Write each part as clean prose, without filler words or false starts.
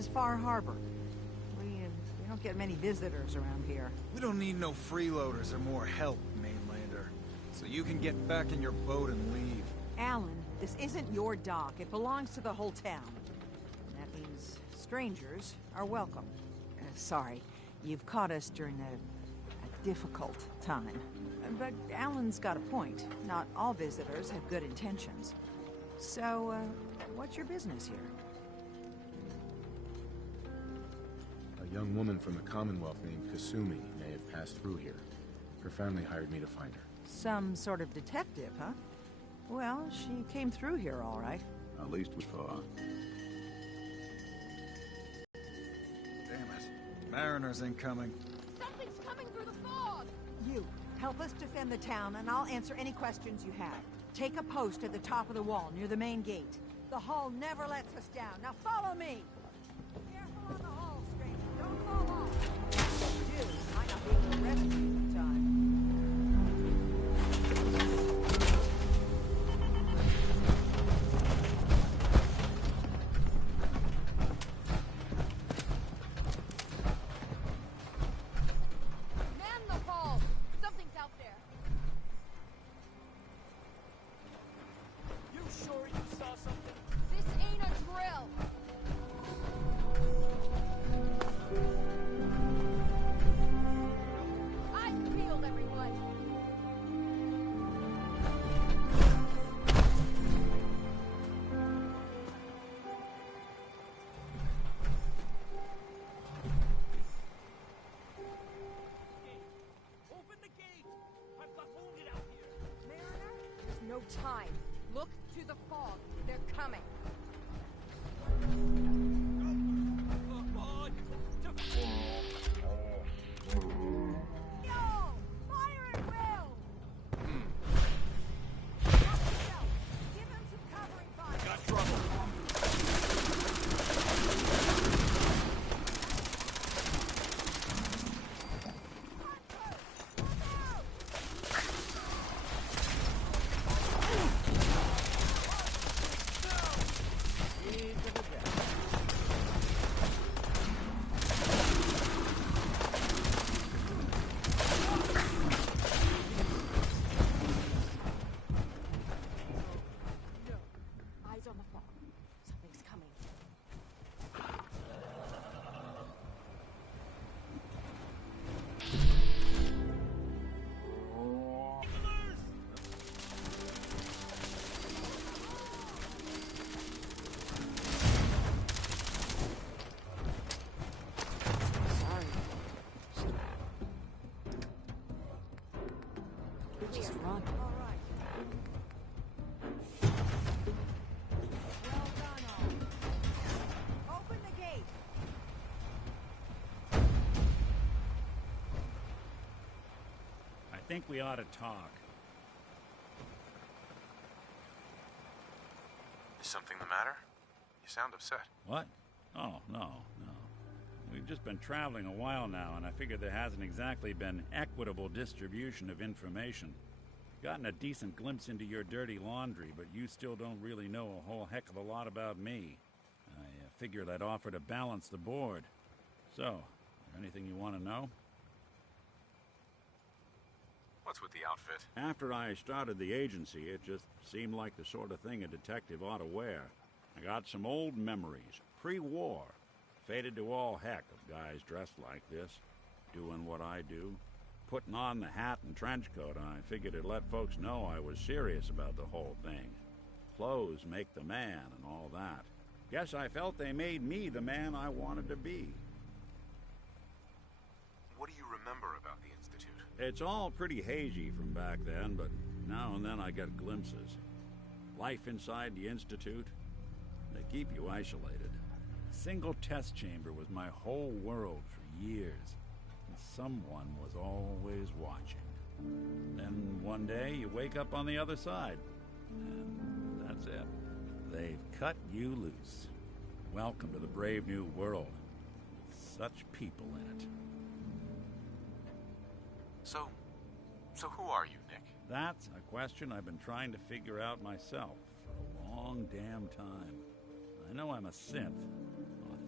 is Far Harbor. We don't get many visitors around here. We don't need no freeloaders or more help, mainlander. So you can get back in your boat and leave. Alan, this isn't your dock. It belongs to the whole town. And that means strangers are welcome. Sorry, you've caught us during a difficult time. But Alan's got a point. Not all visitors have good intentions. So, what's your business here? A young woman from the Commonwealth named Kasumi may have passed through here. Her family hired me to find her. Some sort of detective, huh? Well, she came through here all right. At least we far. Damn it. Mariners incoming. Something's coming through the fog! You, help us defend the town, and I'll answer any questions you have. Take a post at the top of the wall, near the main gate. The hull never lets us down. Now follow me! Careful on the hull, stranger. Don't fall off. If you do, might not be able to rescue you in time. Man the hull! Something's out there! You sure you saw something? This ain't a drill! I've peeled everyone! Open the gate! I've got wounded out here! Mariner, there's no time. Look to the fog. They're coming. Oh, God! Yo! Fire at will! Watch yourself. Give him some covering fire. Got trouble! Eyes on the fog. Something's coming. Sorry. Just run. All right. Well done, all. Open the gate. I think we ought to talk. Is something the matter? You sound upset. What? Oh, no. We've just been traveling a while now, and I figured there hasn't exactly been equitable distribution of information. Gotten a decent glimpse into your dirty laundry, but you still don't really know a whole heck of a lot about me. I figured I'd offer to balance the board. So, anything you want to know? What's with the outfit? After I started the agency, it just seemed like the sort of thing a detective ought to wear. I got some old memories, pre-war. Faded to all heck of guys dressed like this, doing what I do. Putting on the hat and trench coat, I figured it'd let folks know I was serious about the whole thing. Clothes make the man and all that. Guess I felt they made me the man I wanted to be. What do you remember about the Institute? It's all pretty hazy from back then, but now and then I get glimpses. Life inside the Institute, they keep you isolated. Single test chamber was my whole world for years, and someone was always watching. Then one day you wake up on the other side, and that's it. They've cut you loose. Welcome to the brave new world, with such people in it. So who are you, Nick? That's a question I've been trying to figure out myself for a long damn time. I know I'm a synth,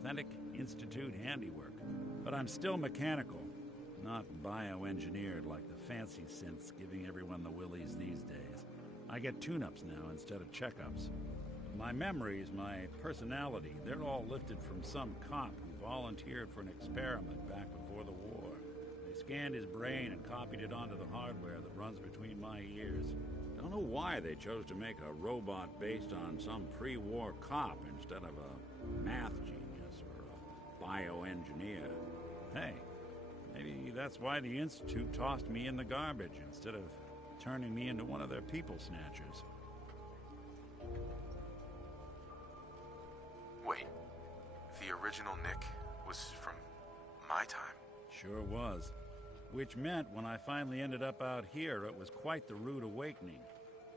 authentic Institute handiwork. But I'm still mechanical, not bioengineered like the fancy synths giving everyone the willies these days. I get tune-ups now instead of checkups. My memories, my personality, they're all lifted from some cop who volunteered for an experiment back before the war. They scanned his brain and copied it onto the hardware that runs between my ears. Don't know why they chose to make a robot based on some pre-war cop instead of a math genius or a bioengineer. Hey, maybe that's why the Institute tossed me in the garbage instead of turning me into one of their people snatchers. Wait, the original Nick was from my time? Sure was. Which meant when I finally ended up out here, it was quite the rude awakening.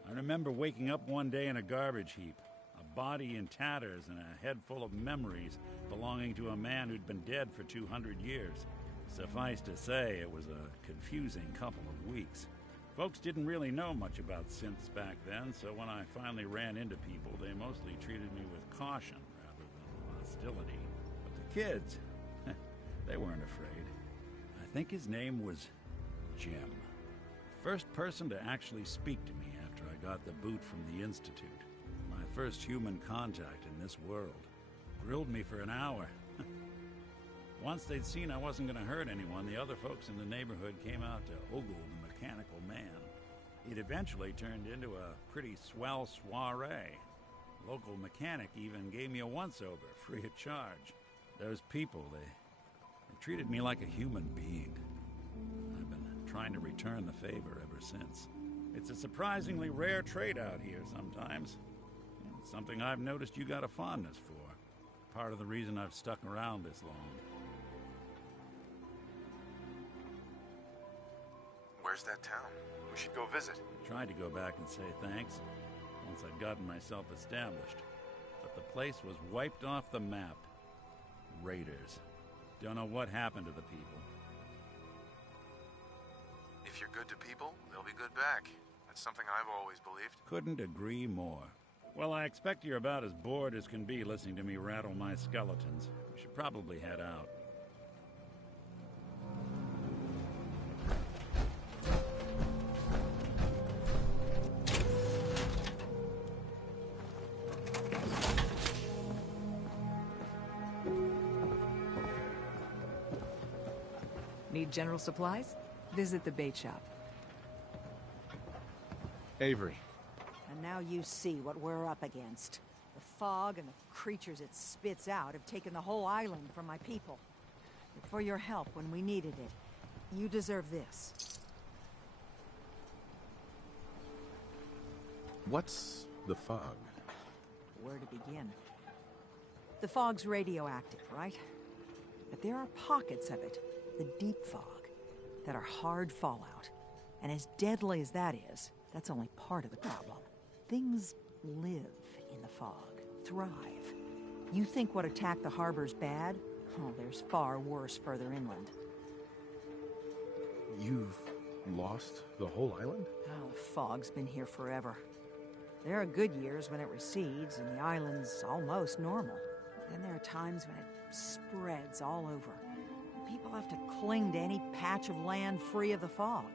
I remember waking up one day in a garbage heap, a body in tatters and a head full of memories belonging to a man who'd been dead for 200 years. Suffice to say, it was a confusing couple of weeks. Folks didn't really know much about synths back then, so when I finally ran into people, they mostly treated me with caution rather than hostility. But the kids, they weren't afraid. I think his name was Jim. The first person to actually speak to me after I got the boot from the Institute. My first human contact in this world. Grilled me for an hour. Once they'd seen I wasn't going to hurt anyone, the other folks in the neighborhood came out to ogle the mechanical man. It eventually turned into a pretty swell soiree. Local mechanic even gave me a once-over, free of charge. Those people, they treated me like a human being. I've been trying to return the favor ever since. It's a surprisingly rare trait out here sometimes. It's something I've noticed you got a fondness for. Part of the reason I've stuck around this long. Where's that town? We should go visit. Tried to go back and say thanks once I'd gotten myself established. But the place was wiped off the map. Raiders. Don't know what happened to the people. If you're good to people, they'll be good back. That's something I've always believed. Couldn't agree more. Well, I expect you're about as bored as can be listening to me rattle my skeletons. We should probably head out. Need general supplies? Visit the bait shop. Avery. And now you see what we're up against. The fog and the creatures it spits out have taken the whole island from my people. But for your help when we needed it, you deserve this. What's the fog? Where to begin? The fog's radioactive, right? But there are pockets of it, the deep fog, that are hard fallout. And as deadly as that is, that's only part of the problem. Things live in the fog, thrive. You think what attacked the harbor's bad? Oh, there's far worse further inland. You've lost the whole island? Oh, the fog's been here forever. There are good years when it recedes and the island's almost normal. Then there are times when it spreads all over. People have to cling to any patch of land free of the fog.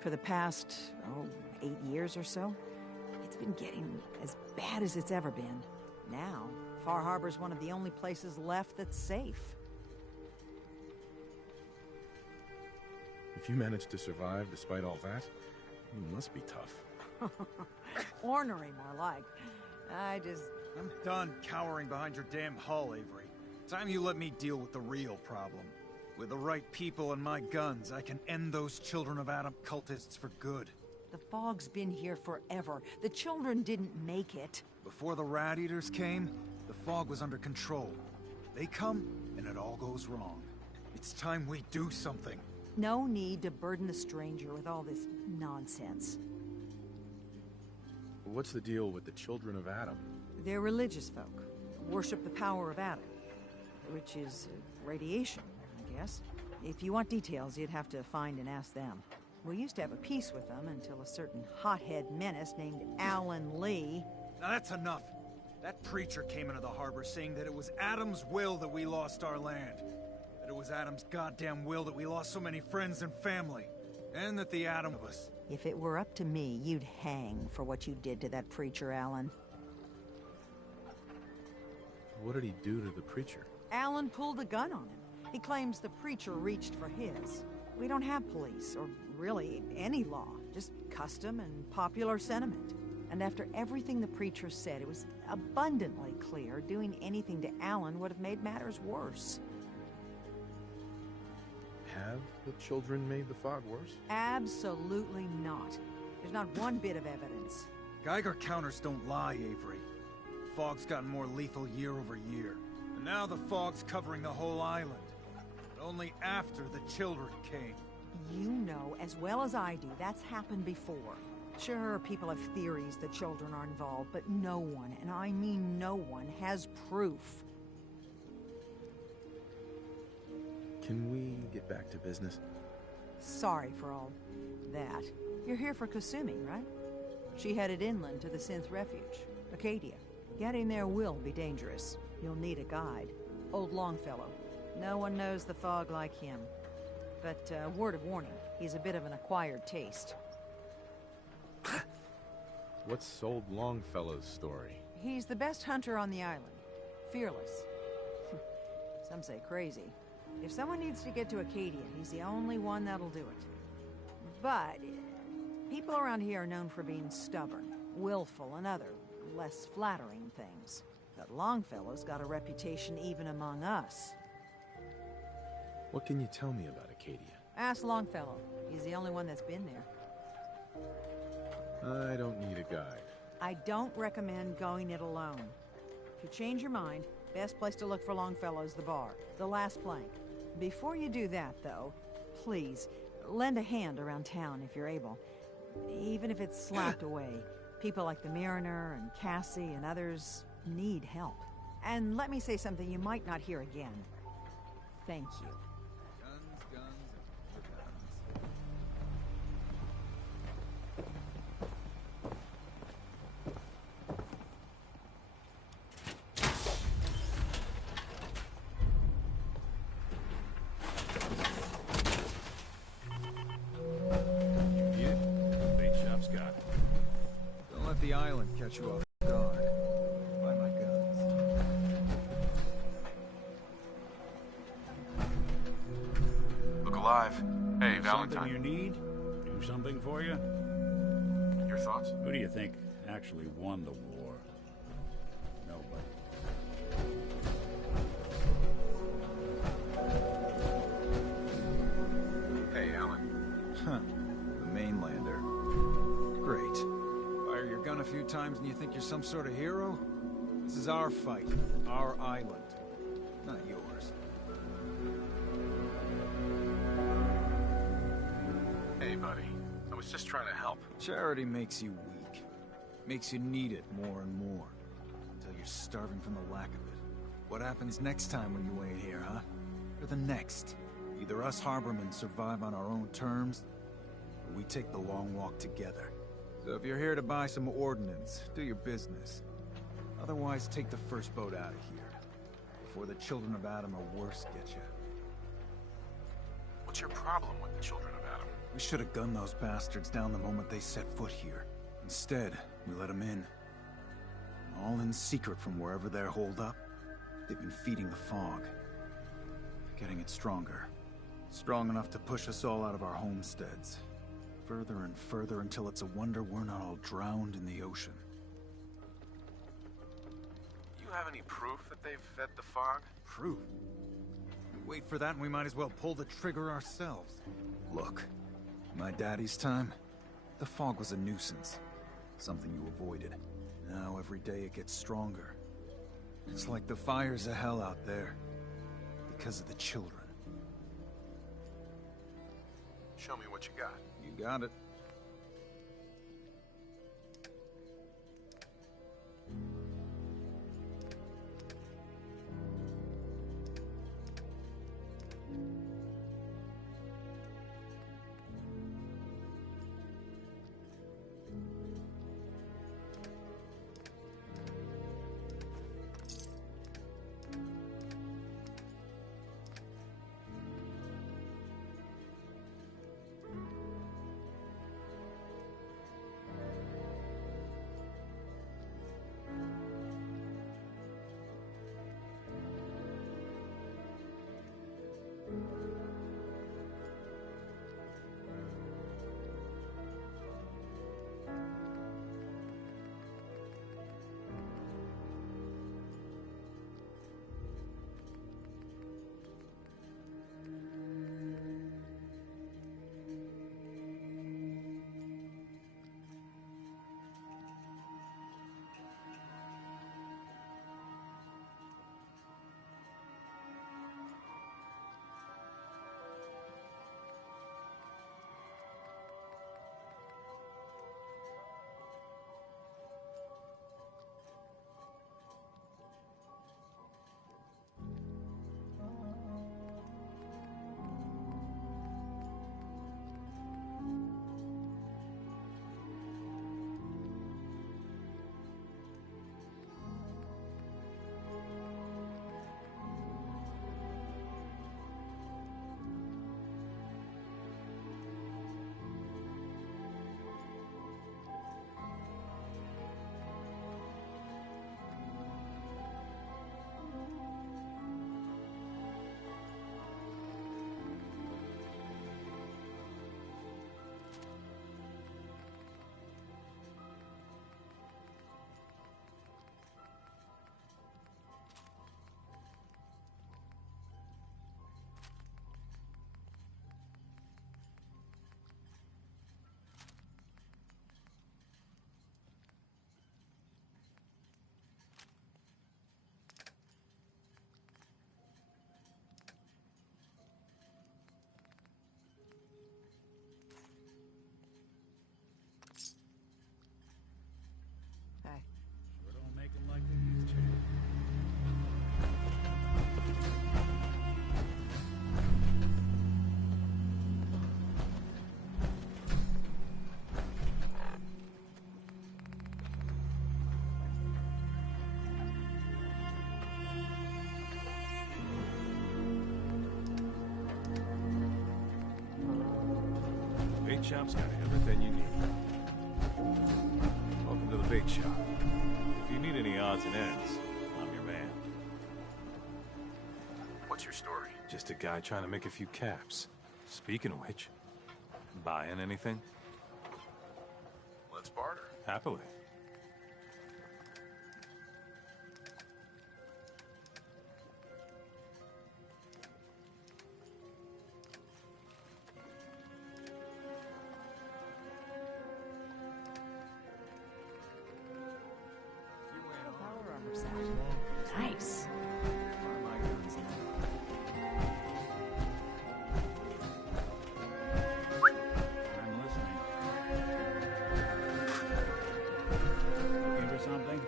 For the past, 8 years or so, it's been getting as bad as it's ever been. Now, Far Harbor's one of the only places left that's safe. If you managed to survive despite all that, it must be tough. Ornery, more like. I'm done cowering behind your damn hull, Avery. Time you let me deal with the real problem. With the right people and my guns, I can end those Children of Adam cultists for good. The fog's been here forever. The children didn't make it. Before the Rat Eaters came, the fog was under control. They come, and it all goes wrong. It's time we do something. No need to burden the stranger with all this nonsense. What's the deal with the Children of Adam? They're religious folk. Worship the power of Adam, which is radiation, I guess. If you want details, you'd have to find and ask them. We used to have a peace with them until a certain hothead menace named Alan Lee. Now that's enough. That preacher came into the harbor saying that it was Adam's will that we lost our land. That it was Adam's goddamn will that we lost so many friends and family. And that the Adam of us... If it were up to me, you'd hang for what you did to that preacher, Alan. What did he do to the preacher? Alan pulled a gun on him. He claims the preacher reached for his. We don't have police, or really any law. Just custom and popular sentiment. And after everything the preacher said, it was abundantly clear doing anything to Alan would have made matters worse. Have the children made the fog worse? Absolutely not. There's not one bit of evidence. Geiger counters don't lie, Avery. The fog's gotten more lethal year over year. And now the fog's covering the whole island. But only after the children came. You know as well as I do that's happened before. Sure, people have theories that children are involved, but no one, and I mean no one, has proof. Can we get back to business? Sorry for all that. You're here for Kasumi, right? She headed inland to the Synth Refuge, Acadia. Getting there will be dangerous. You'll need a guide. Old Longfellow. No one knows the fog like him. But, word of warning, he's a bit of an acquired taste. What's old Longfellow's story? He's the best hunter on the island. Fearless. Some say crazy. If someone needs to get to Acadia, he's the only one that'll do it. But people around here are known for being stubborn, willful, and other, less flattering things. But Longfellow's got a reputation even among us. What can you tell me about Acadia? Ask Longfellow. He's the only one that's been there. I don't need a guide. I don't recommend going it alone. If you change your mind, best place to look for Longfellow is the bar, the last plank. Before you do that, though, please, lend a hand around town if you're able. Even if it's slapped away. People like the Mariner and Cassie and others need help. And let me say something you might not hear again. Thank you. Guns, guns, and more guns. Don't let the island catch you off guard. Buy my guns. Look alive. Hey, Something Valentine. you need? Do something for you? Your thoughts? Who do you think actually won the war? Nobody. Hey, Alan. Huh. The mainlander. Great. Fire your gun a few times and you think you're some sort of hero? This is our fight. Our island. Not yours. Hey, buddy. I was just trying to help. Charity makes you weak. Makes you need it more and more. Until you're starving from the lack of it. What happens next time when you ain't here, huh? Or the next? Either us harbormen survive on our own terms, or we take the long walk together. So if you're here to buy some ordnance, do your business. Otherwise, take the first boat out of here. Before the children of Adam or worse get you. What's your problem with the children of Adam? We should have gunned those bastards down the moment they set foot here. Instead, we let them in. All in secret from wherever they're holed up. They've been feeding the fog. Getting it stronger. Strong enough to push us all out of our homesteads. Further and further until it's a wonder we're not all drowned in the ocean. You have any proof that they've fed the fog? Proof? We wait for that and we might as well pull the trigger ourselves. Look, my daddy's time, the fog was a nuisance. Something you avoided. Now every day it gets stronger. It's like the fires of hell out there. Because of the children. Show me what you got. You got it. bait shop's got everything you need. Welcome to the bait shop. If you need any odds and ends, I'm your man. What's your story? Just a guy trying to make a few caps. Speaking of which, buying anything? Let's barter. Happily. Power armor set. Nice. Where are my guns now? I'm listening. Looking for something?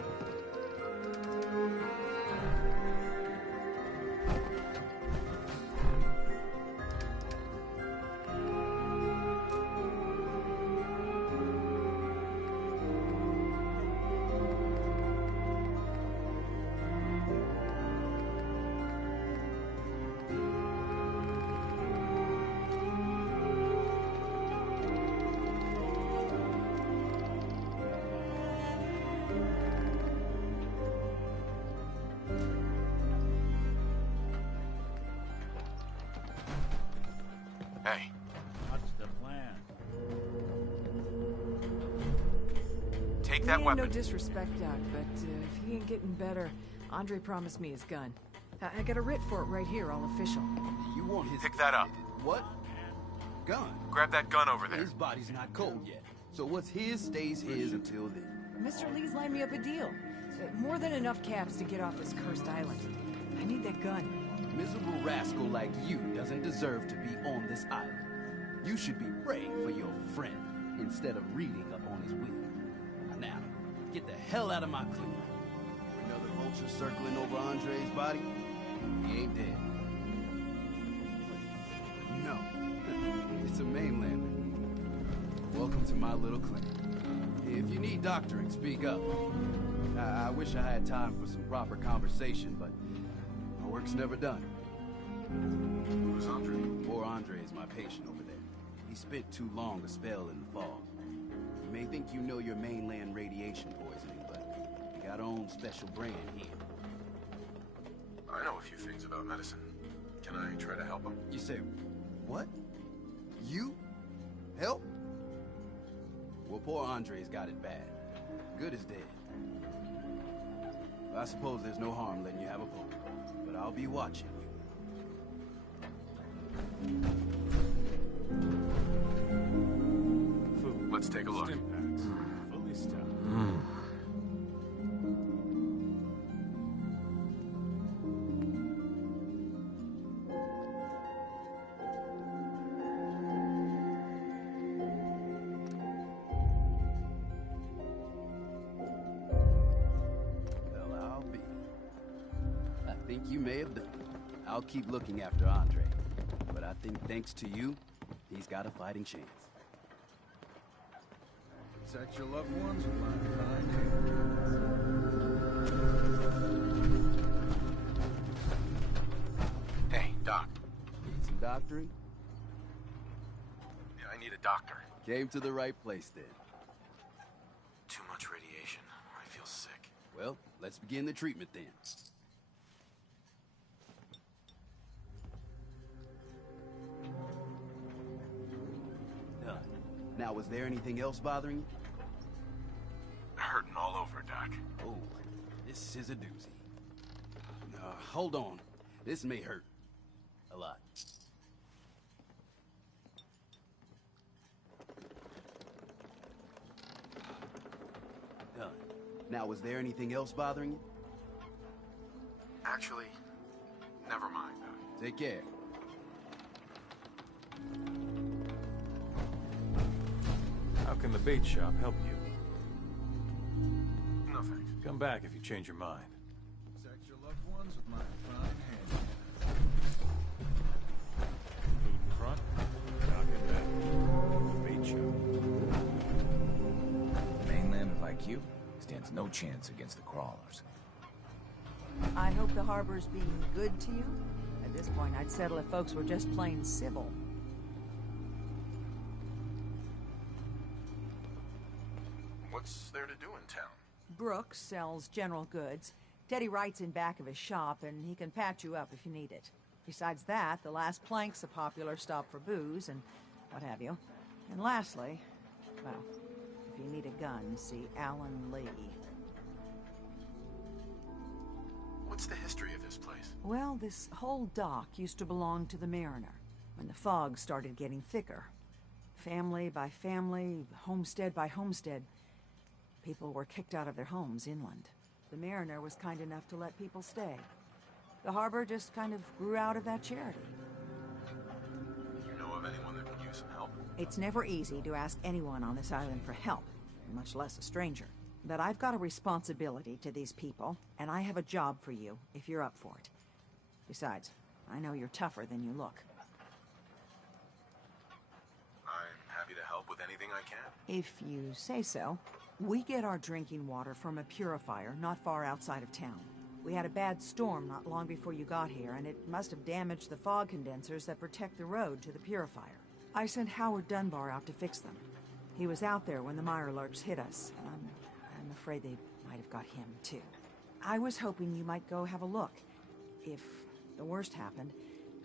Hey, What's the plan? take that No weapon. disrespect, Doc, but if he ain't getting better, Andre promised me his gun. I got a writ for it right here, all official. You want his... Pick that up. What? Gun? Grab that gun over there. His body's not cold yet. So what's his stays his until then. Mr. Lee's lined me up a deal. More than enough caps to get off this cursed island. I need that gun. A miserable rascal like you doesn't deserve to be on this island. You should be praying for your friend instead of reading up on his will. Now, get the hell out of my clinic. Another vulture circling over Andre's body? He ain't dead. No, it's a mainlander. Welcome to my little clinic. If you need doctoring, speak up. I wish I had time for some proper conversation, but my work's never done. Who's Andre? Poor Andre is my patient over there. He spent too long a spell in the fog. You may think you know your mainland radiation poisoning, but we got our own special brand here. I know a few things about medicine. Can I try to help him? You say, what? You? Help? Well, poor Andre's got it bad. Good is dead. I suppose there's no harm letting you have a poke, but I'll be watching you. Food. Let's take a look. Stim packs. Fully stocked. Well, I'll be. I think you may have done it. I'll keep looking after Andre, but I think thanks to you, he's got a fighting chance. Protect your loved ones with my kind hands. Hey, Doc. Need some doctoring? Yeah, I need a doctor. Came to the right place then. Too much radiation. I feel sick. Well, let's begin the treatment then. Done. Now, was there anything else bothering you? Hurting all over, Doc. Oh, this is a doozy. Hold on. This may hurt. A lot. Done. Now, was there anything else bothering you? Actually, never mind, Doc. Take care. How can the bait shop help you? No thanks. Come back if you change your mind. Protect your loved ones with my fine hands. Food in front, dock in back. Bait shop. A mainlander like you stands no chance against the crawlers. I hope the harbor's being good to you. At this point, I'd settle if folks were just plain civil. What's there to do in town? Brooks sells general goods. Teddy writes in back of his shop, and he can patch you up if you need it. Besides that, the Last Plank's a popular stop for booze and what have you. And lastly, well, if you need a gun, see Alan Lee. What's the history of this place? Well, this whole dock used to belong to the Mariner. When the fog started getting thicker, family by family, homestead by homestead, people were kicked out of their homes inland. The Mariner was kind enough to let people stay. The harbor just kind of grew out of that charity. You know of anyone that could use some help? It's never easy to ask anyone on this island for help, much less a stranger. But I've got a responsibility to these people, and I have a job for you if you're up for it. Besides, I know you're tougher than you look. I'm happy to help with anything I can. If you say so. We get our drinking water from a purifier not far outside of town. We had a bad storm not long before you got here, and it must have damaged the fog condensers that protect the road to the purifier. I sent Howard Dunbar out to fix them. He was out there when the Mirelurks hit us, and I'm afraid they might have got him, too. I was hoping you might go have a look. If the worst happened,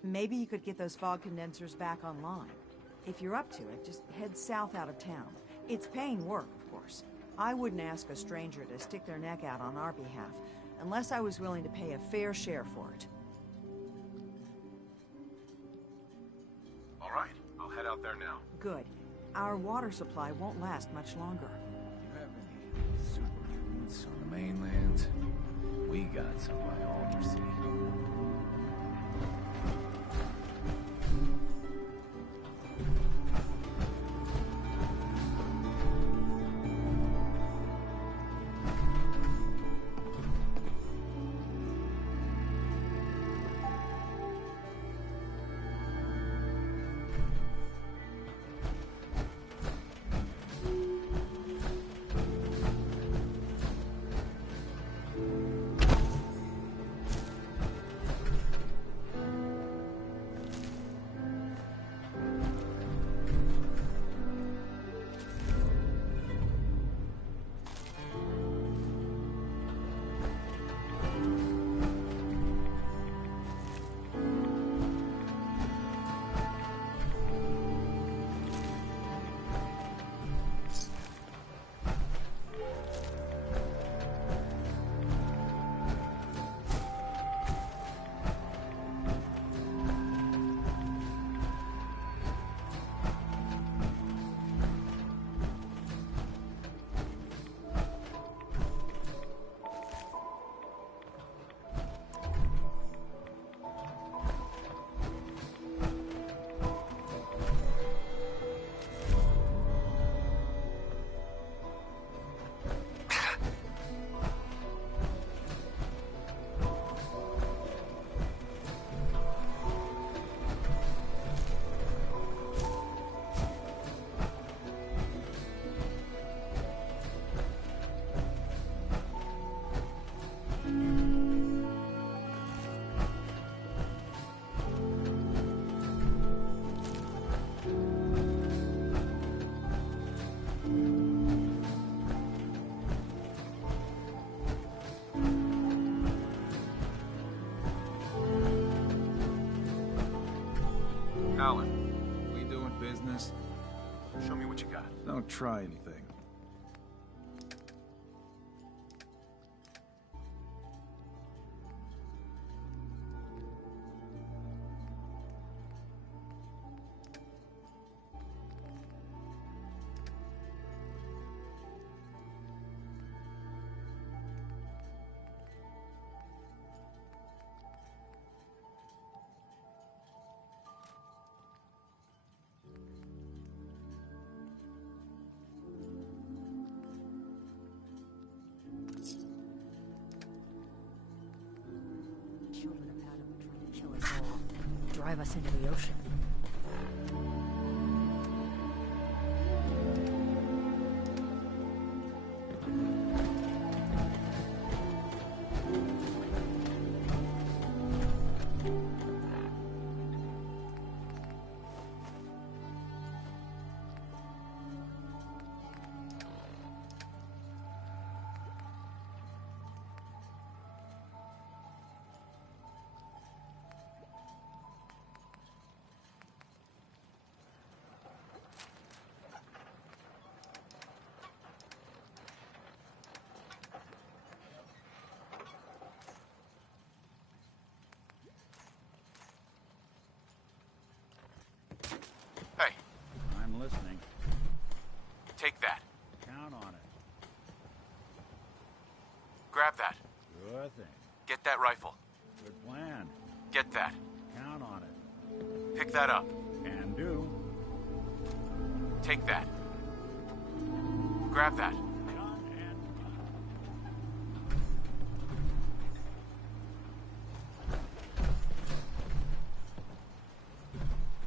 maybe you could get those fog condensers back online. If you're up to it, just head south out of town. It's paying work, of course. I wouldn't ask a stranger to stick their neck out on our behalf, unless I was willing to pay a fair share for it. All right, I'll head out there now. Good. Our water supply won't last much longer. You have any super mutants on the mainland? We got some by Aldersea. Alan, we doing business? Show me what you got. Don't try anything. Children of Adam are trying to kill us all. Drive us into the ocean. that rifle. Good plan. Get that. Count on it. Pick that up. Can do. Take that. Grab that. Done and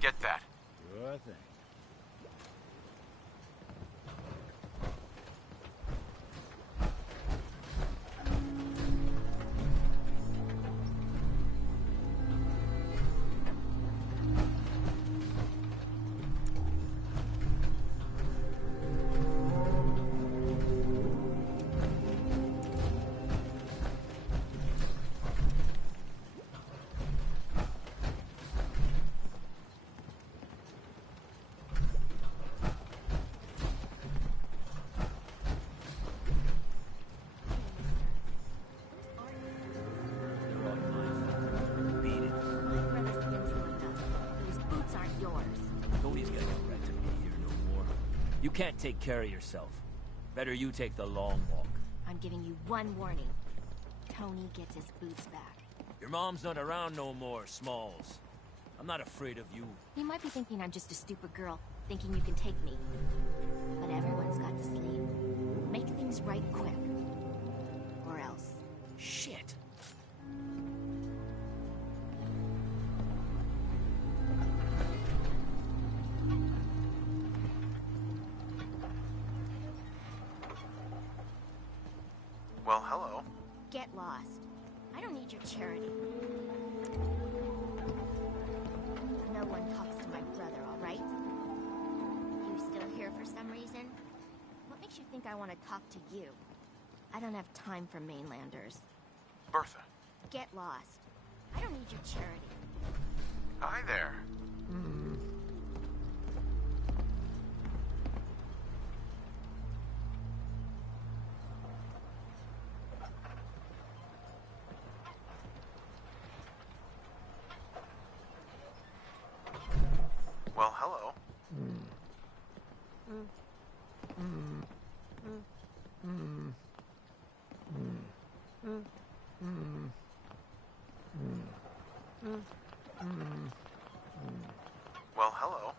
Get that. sure thing. You can't take care of yourself. Better you take the long walk. I'm giving you one warning. Tony gets his boots back. Your mom's not around no more, Smalls. I'm not afraid of you. You might be thinking I'm just a stupid girl, thinking you can take me. But everyone's got to sleep. Make things right quick. Or else. Shit. Well, hello. Get lost. I don't need your charity. No one talks to my brother, all right? You still here for some reason? What makes you think I want to talk to you? I don't have time for mainlanders. Bertha. Get lost. I don't need your charity. Hi there. Well, hello. Well, hello.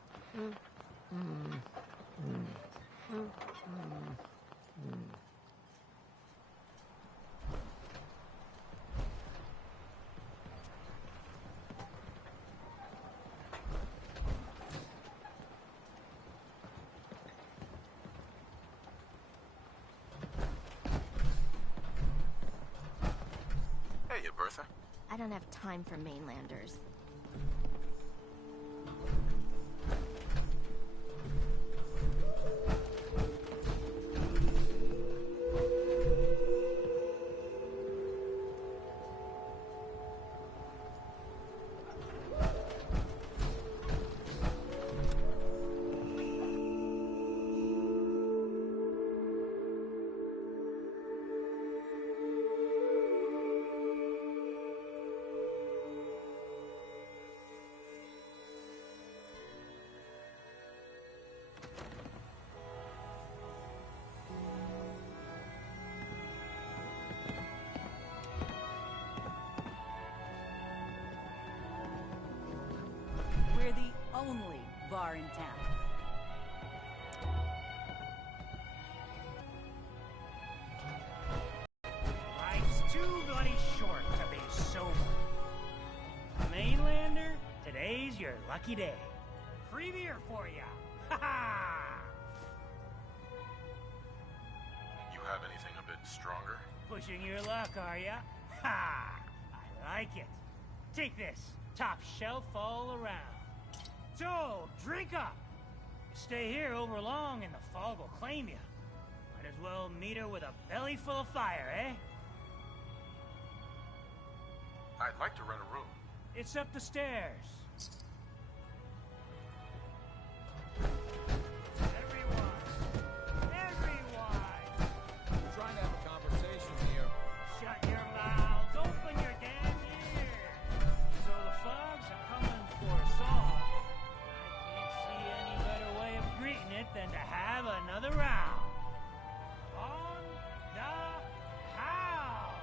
Hey, Bertha. I don't have time for mainlanders. We're the only bar in town. Life's too bloody short to be sober. Mainlander, today's your lucky day. Free beer for ya. Ha ha! You have anything a bit stronger? Pushing your luck, are ya? Ha! I like it. Take this. Top shelf all around. So, drink up. You stay here over long and the fog will claim you. Might as well meet her with a belly full of fire, eh? I'd like to rent a room. It's up the stairs. Everyone! We're trying to have a conversation here. Shut your mouths! Open your damn ears! So the fogs are coming for us all. I can't see any better way of greeting it than to have another round. On the house!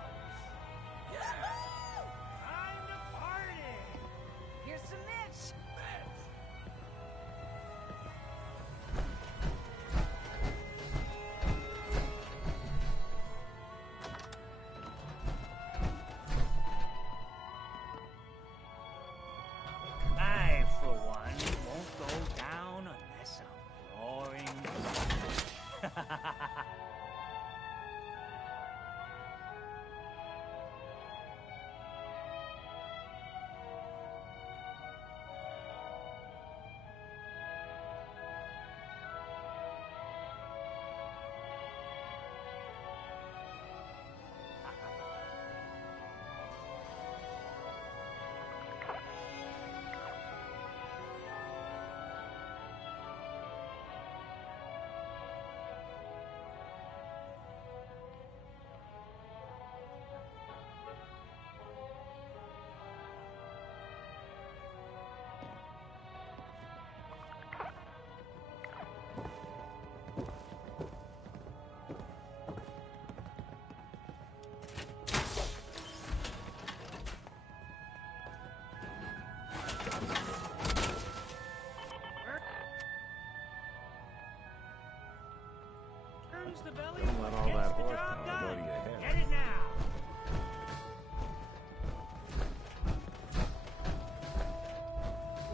civilians. Don't let all Gets that the horsepower job go done. to your head. Get it now.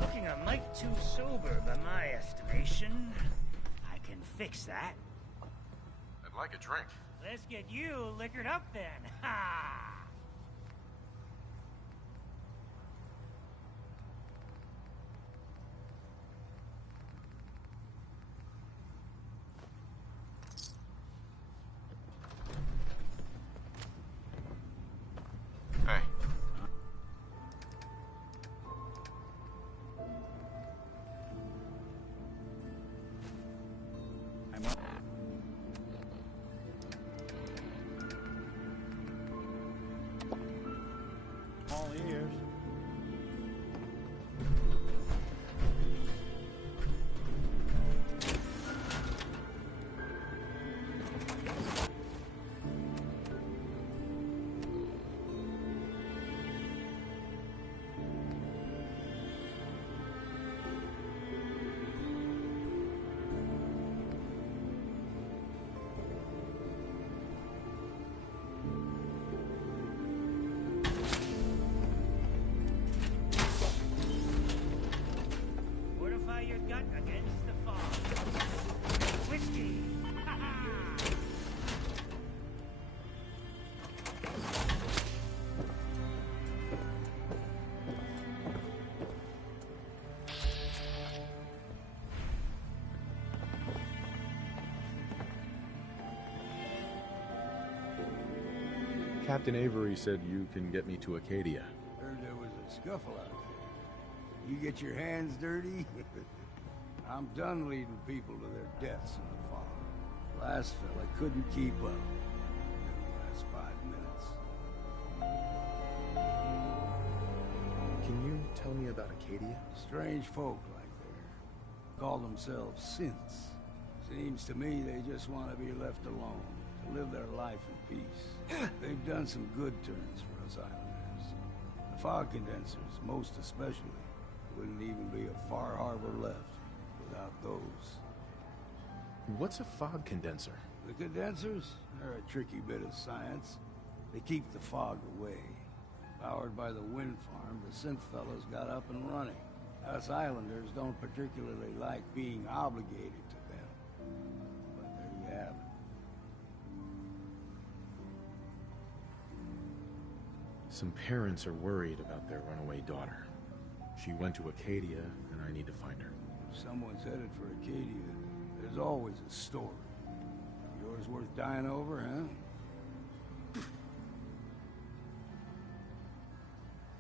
Looking a mite too sober by my estimation. I can fix that. I'd like a drink. Let's get you liquored up then. Ha! Hey. I'm up. All ears. Fortify your gut against the fog. Whiskey. Captain Avery said you can get me to Acadia. Heard there was a scuffle out there. You get your hands dirty? I'm done leading people to their deaths in the fog. Last fella couldn't keep up. In the last 5 minutes. Can you tell me about Acadia? Strange folk like there. Call themselves synths. Seems to me they just want to be left alone, to live their life in peace. They've done some good turns for us islanders. The fog condensers, most especially, wouldn't even be a far harbor left without those. What's a fog condenser? The condensers are a tricky bit of science. They keep the fog away. Powered by the wind farm, the synth fellows got up and running. Us islanders don't particularly like being obligated to them. But there you have it. Some parents are worried about their runaway daughter. She went to Acadia, and I need to find her. If someone's headed for Acadia, there's always a story. Yours worth dying over, huh?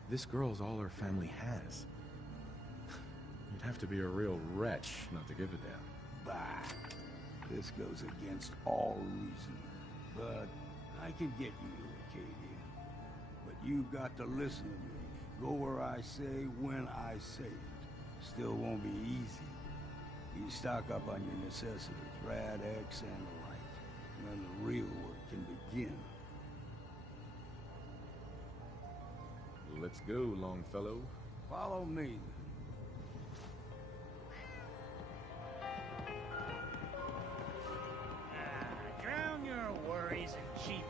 This girl's all her family has. You'd have to be a real wretch not to give a damn. Bah! This goes against all reason. But I can get you to Acadia. But you've got to listen to me. Go where I say, when I say it. Still won't be easy. You stock up on your necessities, Rad X and the like. And then the real work can begin. Let's go, Longfellow. Follow me, then. Drown your worries in cheap.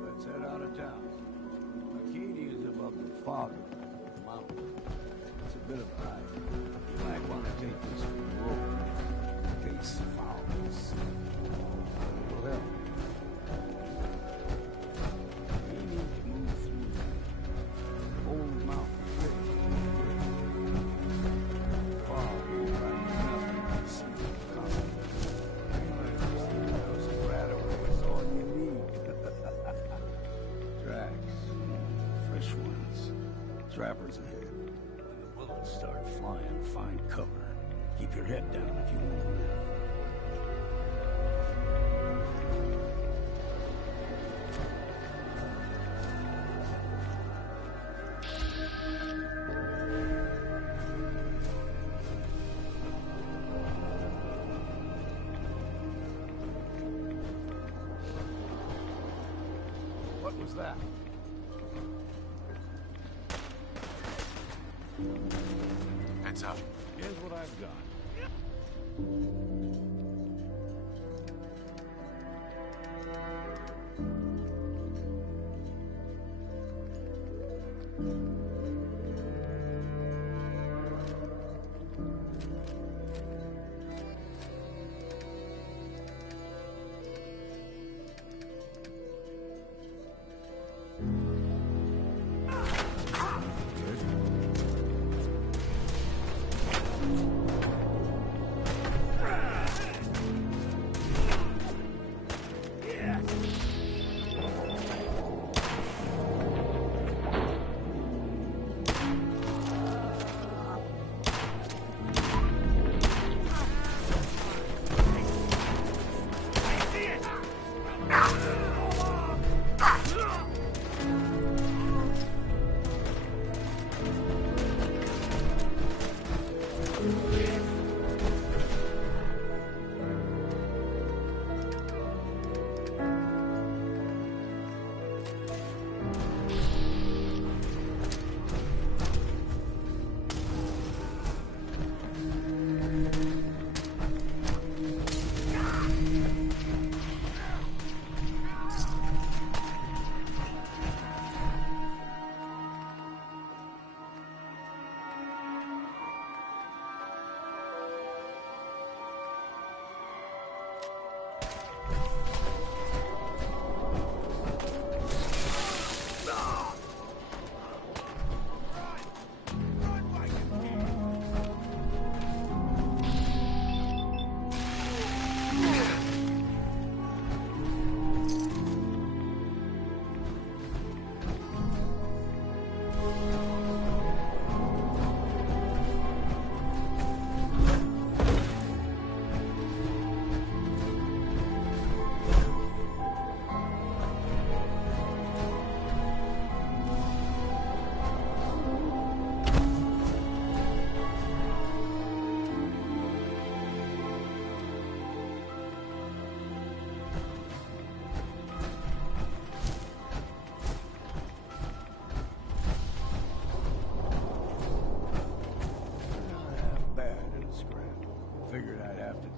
Let's head out of town. Acadia is above the fog mountain. It's a bit of a hike. You might want to take this road in case fouls. We'll belt. We need to move through the old mountain trail. Far right nothing to see coming. Those Radaway is all you need. Tracks, fresh ones. Trappers ahead. When the bullets start flying, find cover. Keep your head down if you want to live. What was that? Heads up. Here's what I've got.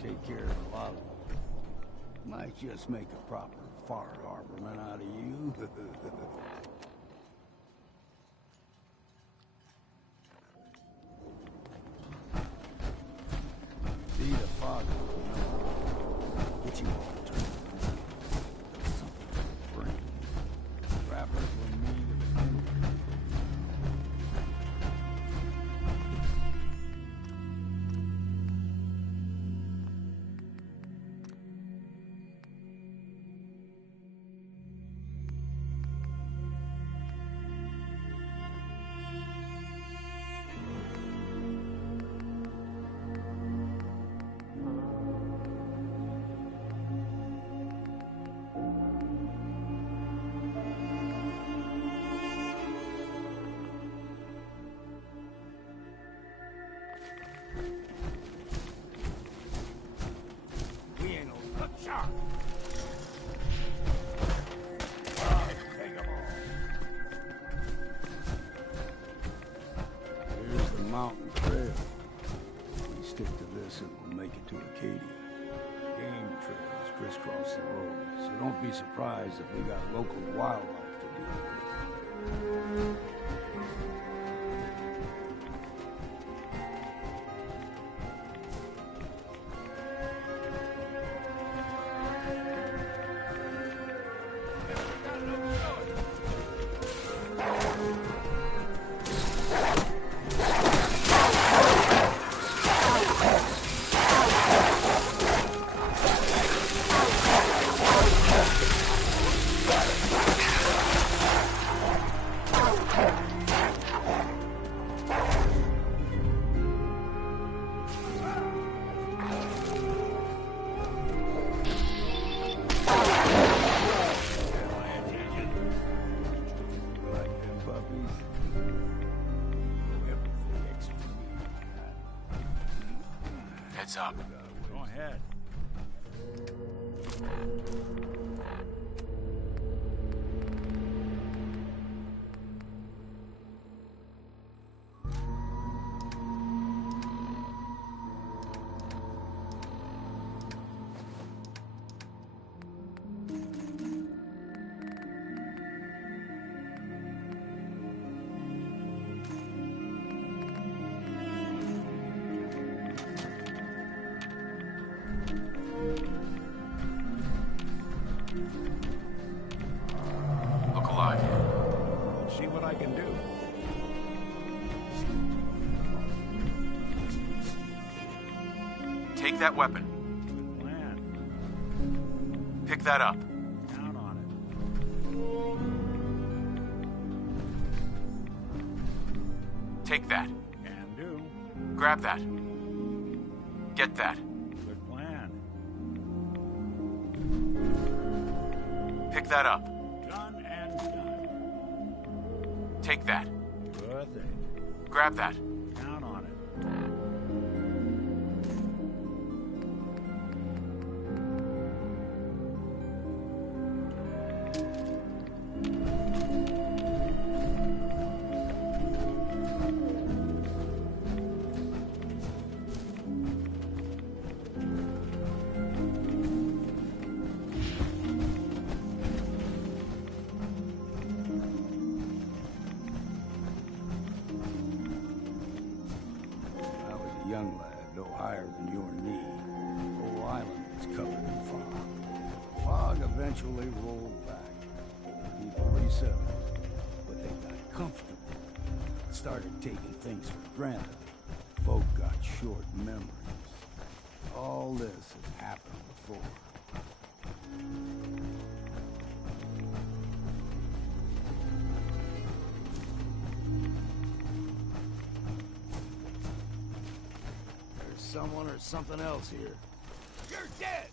Take care of a lot of them. Might just make a proper far harborman out of you. See the fog. Get you all turned. Something to bring. Trappers will need a minute. Here's the mountain trail. We stick to this and we'll make it to Acadia. Game trails crisscross the road, so don't be surprised if we got local wildlife to deal with. Heads up. Go ahead. Look alive. Let's see what I can do. Take that weapon. Plan. Pick that up. Count on it. Take that. Can do. Grab that. Get that. Good plan. Pick that up. Done and done. Take that. Good thing. Grab that. Count on it. I was a young lad, no higher than your knee. The whole island was covered in fog. The fog eventually rolled back. People resettled, but they got comfortable. Started taking things for granted. Folk got short memories. All this has happened before. There's someone or something else here. You're dead!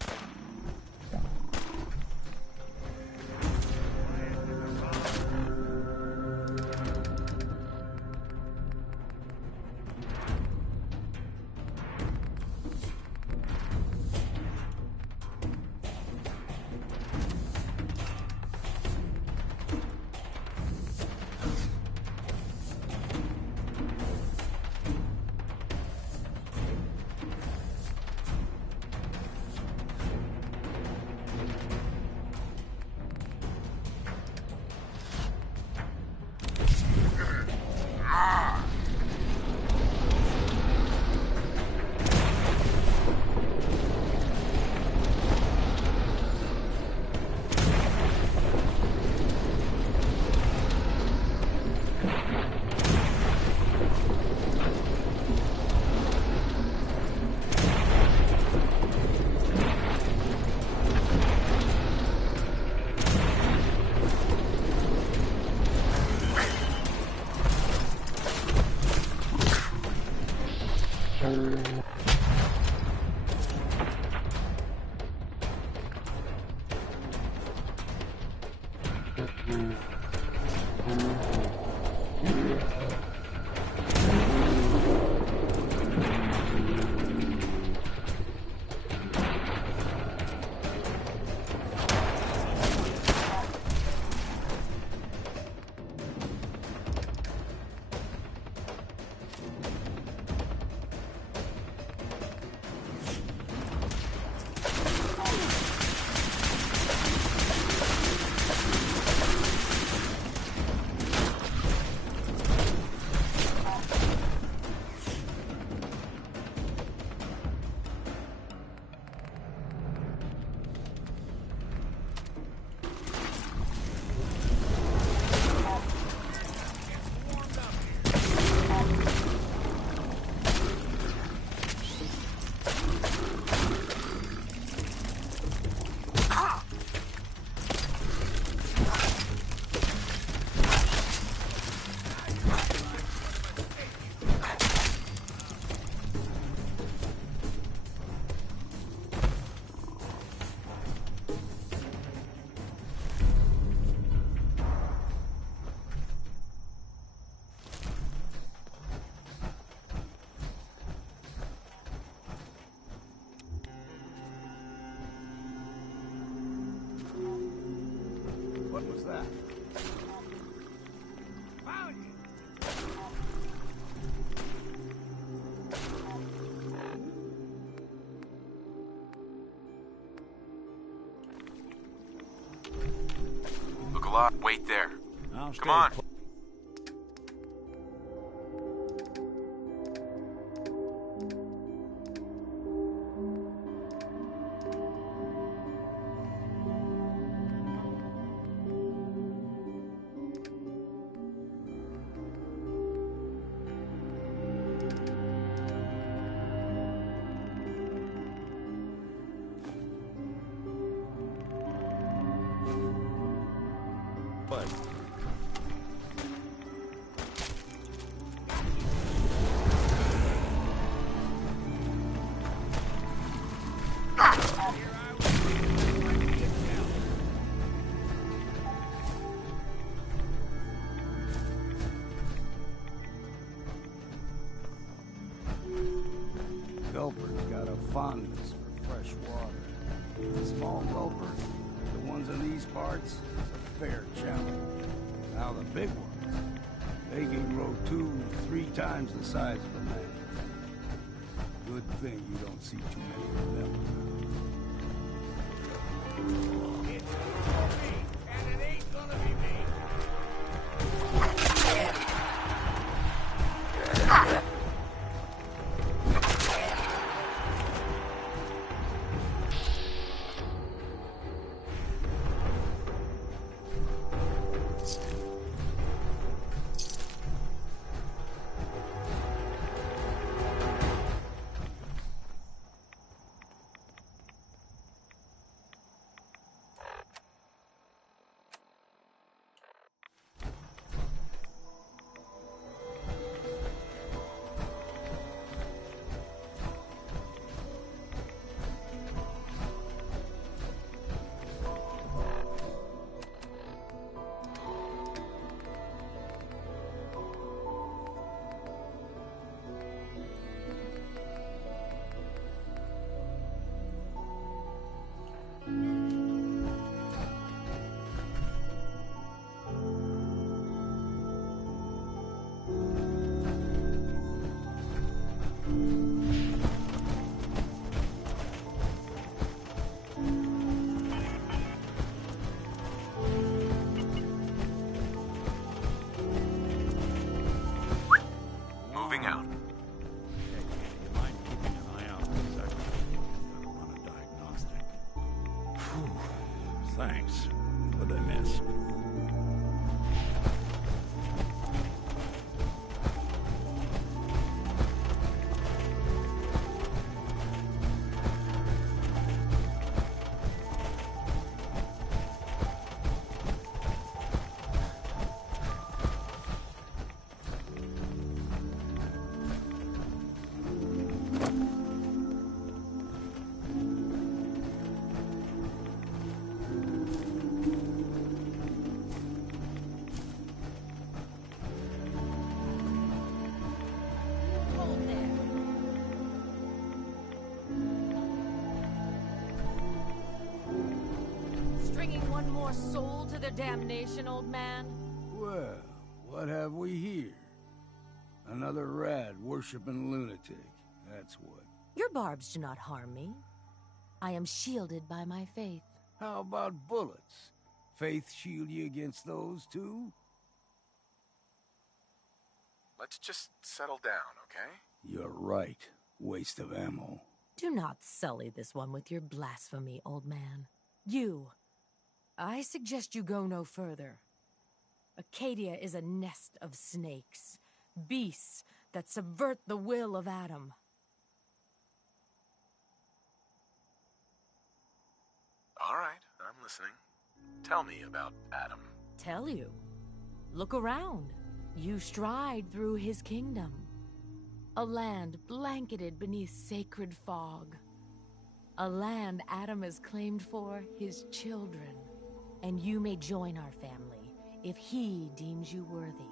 that? Found you! Look alive. Wait there. I'll Come on. But Gulper's got a fondness for fresh water. The small gulpers, the ones in these parts, is a fair challenge. Now the big ones, they can grow 2-3 times the size of a man. Good thing you don't see too many of them. It's gonna be me, and it ain't gonna be me. Moving out. hey, you mind keeping an eye out for a second? Gotta run a diagnostic. Phew. Thanks. What'd I miss? Hold there. Stringing one more soul to their damnation, old man? Well, what have we here? Another rad worshipping lunatic. That's what. Your barbs do not harm me. I am shielded by my faith. How about bullets? Faith shield you against those too? Let's just settle down, okay? You're right. Waste of ammo. Do not sully this one with your blasphemy, old man. You. I suggest you go no further. Acadia is a nest of snakes. Beasts that subvert the will of Adam. All right, I'm listening. Tell me about Adam. Tell you. Look around. You stride through his kingdom. A land blanketed beneath sacred fog. A land Adam has claimed for his children. And you may join our family if he deems you worthy.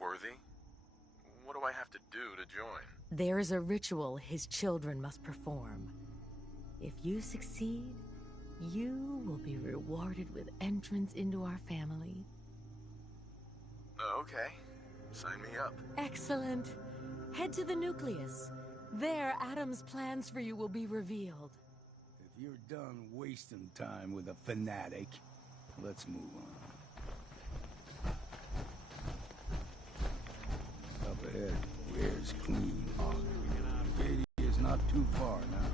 Worthy? What do I have to do to join? There is a ritual his children must perform. If you succeed, you will be rewarded with entrance into our family. Okay. Sign me up. Excellent. Head to the nucleus. There, Adam's plans for you will be revealed. If you're done wasting time with a fanatic, let's move on. Up ahead, where's Clean Hawk? Katie is not too far now.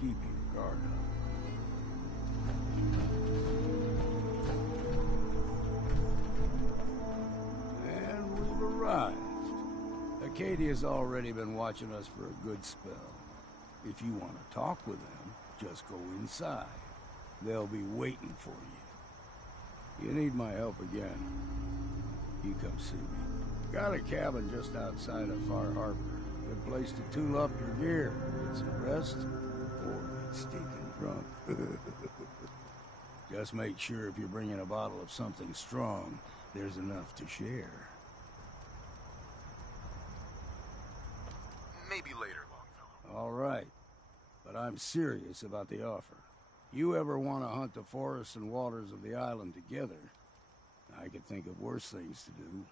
Keep your guard up. And we've arrived. Acadia's already been watching us for a good spell. If you want to talk with them, just go inside. They'll be waiting for you. You need my help again, you come see me. Got a cabin just outside of Far Harbor. Good place to tool up your gear, get some rest, or get stinking drunk. Just make sure if you're bringing a bottle of something strong, there's enough to share. Maybe later, Longfellow. All right, but I'm serious about the offer. You ever want to hunt the forests and waters of the island together, I could think of worse things to do.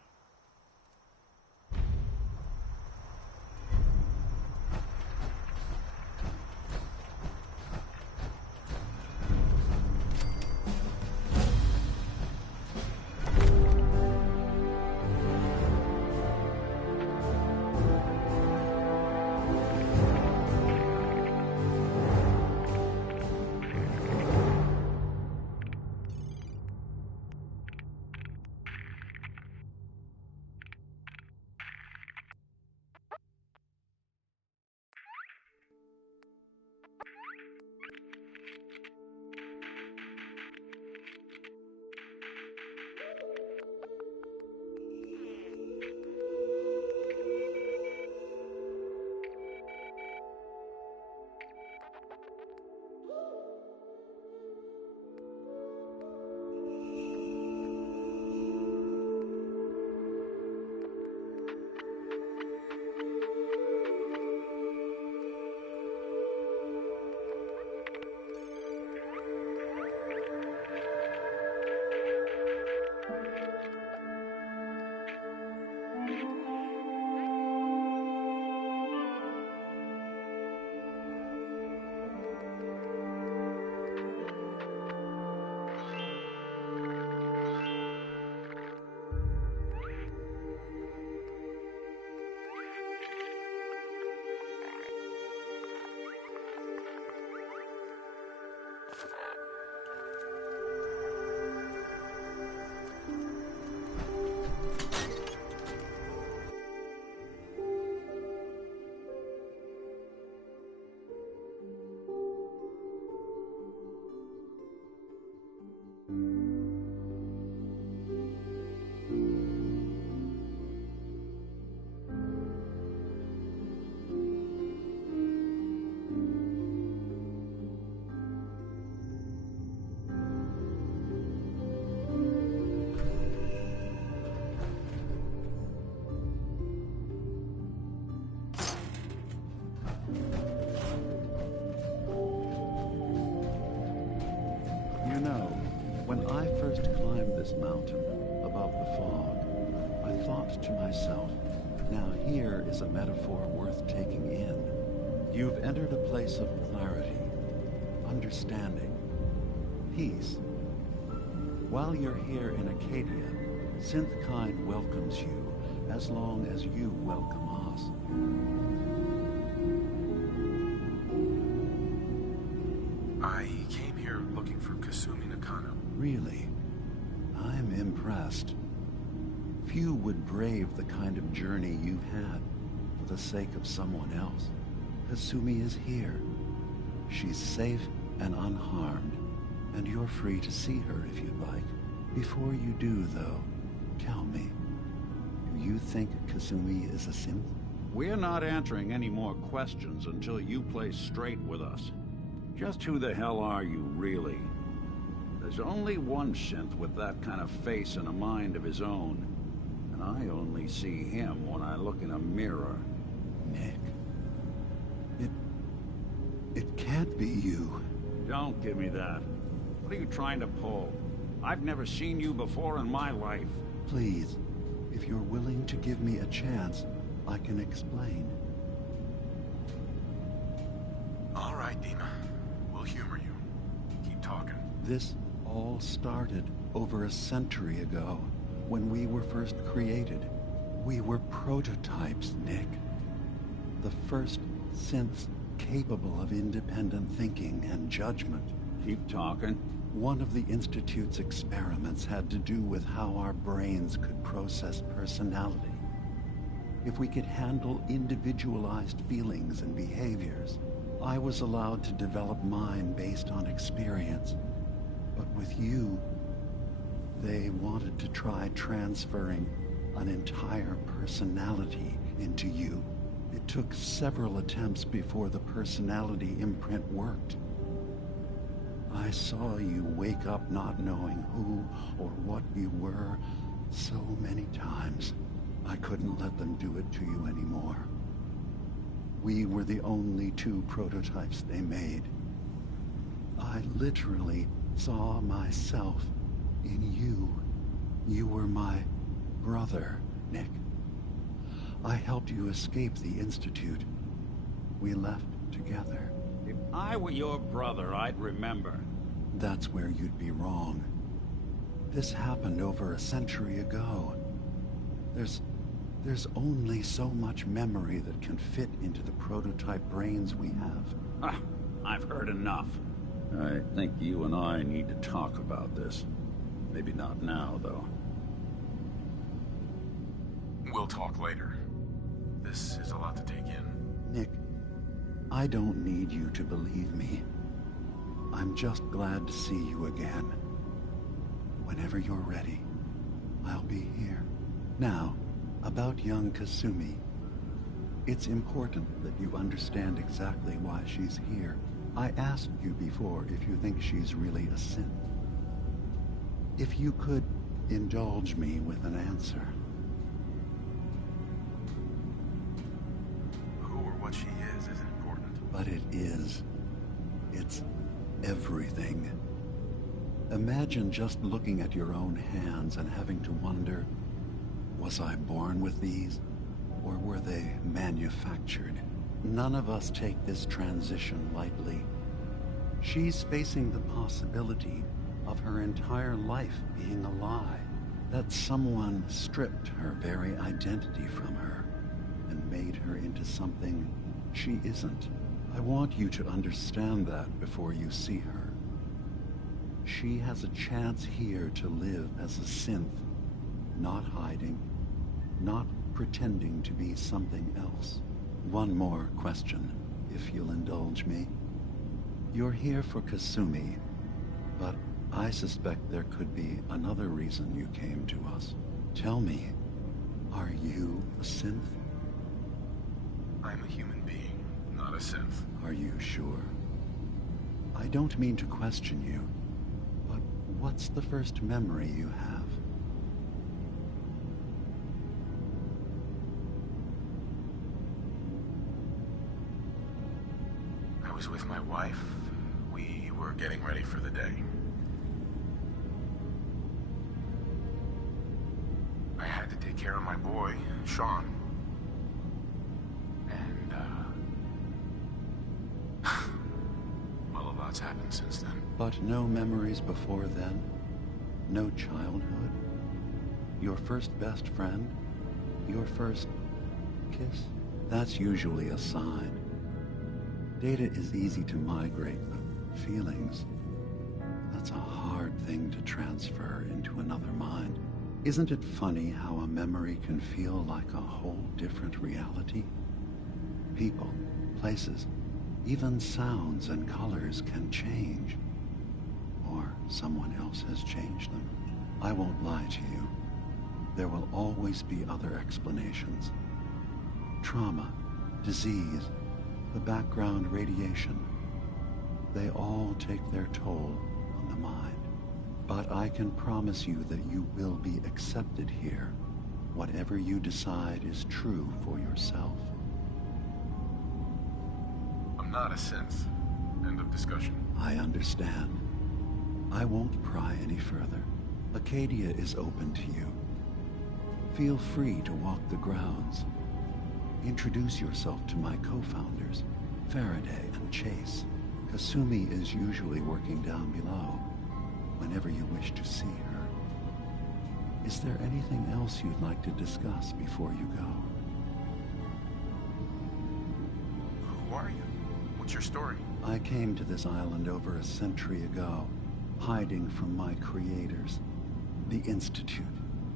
This mountain above the fog, I thought to myself, now here is a metaphor worth taking in. You've entered a place of clarity, understanding, peace. While you're here in Acadia, Synthkind welcomes you as long as you welcome us. I came here looking for Kasumi Nakano. Really? I'm impressed. Few would brave the kind of journey you've had for the sake of someone else. Kasumi is here. She's safe and unharmed, and you're free to see her if you'd like. Before you do, though, tell me, do you think Kasumi is a synth? We're not answering any more questions until you play straight with us. Just who the hell are you, really? There's only one synth with that kind of face and a mind of his own. And I only see him when I look in a mirror. Nick. It can't be you. Don't give me that. What are you trying to pull? I've never seen you before in my life. Please, if you're willing to give me a chance, I can explain. All right, Dima. We'll humor you. Keep talking. This all started over a century ago, when we were first created. We were prototypes, Nick. The first synths capable of independent thinking and judgment. Keep talking. One of the Institute's experiments had to do with how our brains could process personality. If we could handle individualized feelings and behaviors, I was allowed to develop mine based on experience. But with you, they wanted to try transferring an entire personality into you. It took several attempts before the personality imprint worked. I saw you wake up not knowing who or what you were so many times. I couldn't let them do it to you anymore. We were the only two prototypes they made. I literally saw myself in you. You were my brother, Nick. I helped you escape the Institute. We left together. If I were your brother, I'd remember. That's where you'd be wrong. This happened over a century ago. There's only so much memory that can fit into the prototype brains we have. Ah, I've heard enough. I think you and I need to talk about this. Maybe not now, though. We'll talk later. This is a lot to take in. Nick, I don't need you to believe me. I'm just glad to see you again. Whenever you're ready, I'll be here. Now, about young Kasumi. It's important that you understand exactly why she's here. I asked you before if you think she's really a synth. If you could indulge me with an answer. Who or what she is isn't important. But it is. It's everything. Imagine just looking at your own hands and having to wonder, was I born with these, or were they manufactured? None of us take this transition lightly. She's facing the possibility of her entire life being a lie, that someone stripped her very identity from her and made her into something she isn't. I want you to understand that before you see her. She has a chance here to live as a synth, not hiding, not pretending to be something else. One more question, if you'll indulge me. You're here for Kasumi, but I suspect there could be another reason you came to us. Tell me, are you a synth? I'm a human being, not a synth. Are you sure? I don't mean to question you, but what's the first memory you have? I was with my wife. We were getting ready for the day. I had to take care of my boy, Sean. And, well, a lot's happened since then. But no memories before then? No childhood? Your first best friend? Your first kiss? That's usually a sign. Data is easy to migrate, but Feelings. That's a hard thing to transfer into another mind. Isn't it funny how a memory can feel like a whole different reality? People, places, even sounds and colors can change. Or someone else has changed them. I won't lie to you. There will always be other explanations. Trauma, disease, the background radiation. They all take their toll on the mind. But I can promise you that you will be accepted here. Whatever you decide is true for yourself. I'm not a synth. End of discussion. I understand. I won't pry any further. Acadia is open to you. Feel free to walk the grounds. Introduce yourself to my co-founders, Faraday and Chase. Kasumi is usually working down below, whenever you wish to see her. Is there anything else you'd like to discuss before you go? Who are you? What's your story? I came to this island over a century ago, hiding from my creators, the Institute.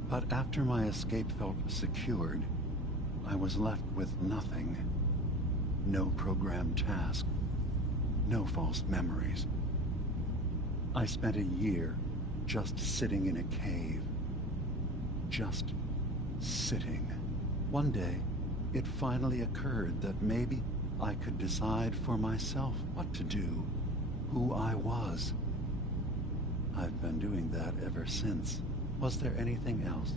But after my escape felt secured, I was left with nothing. No programmed task. No false memories. I spent a year just sitting in a cave. Just sitting. One day, it finally occurred that maybe I could decide for myself what to do, who I was. I've been doing that ever since. Was there anything else?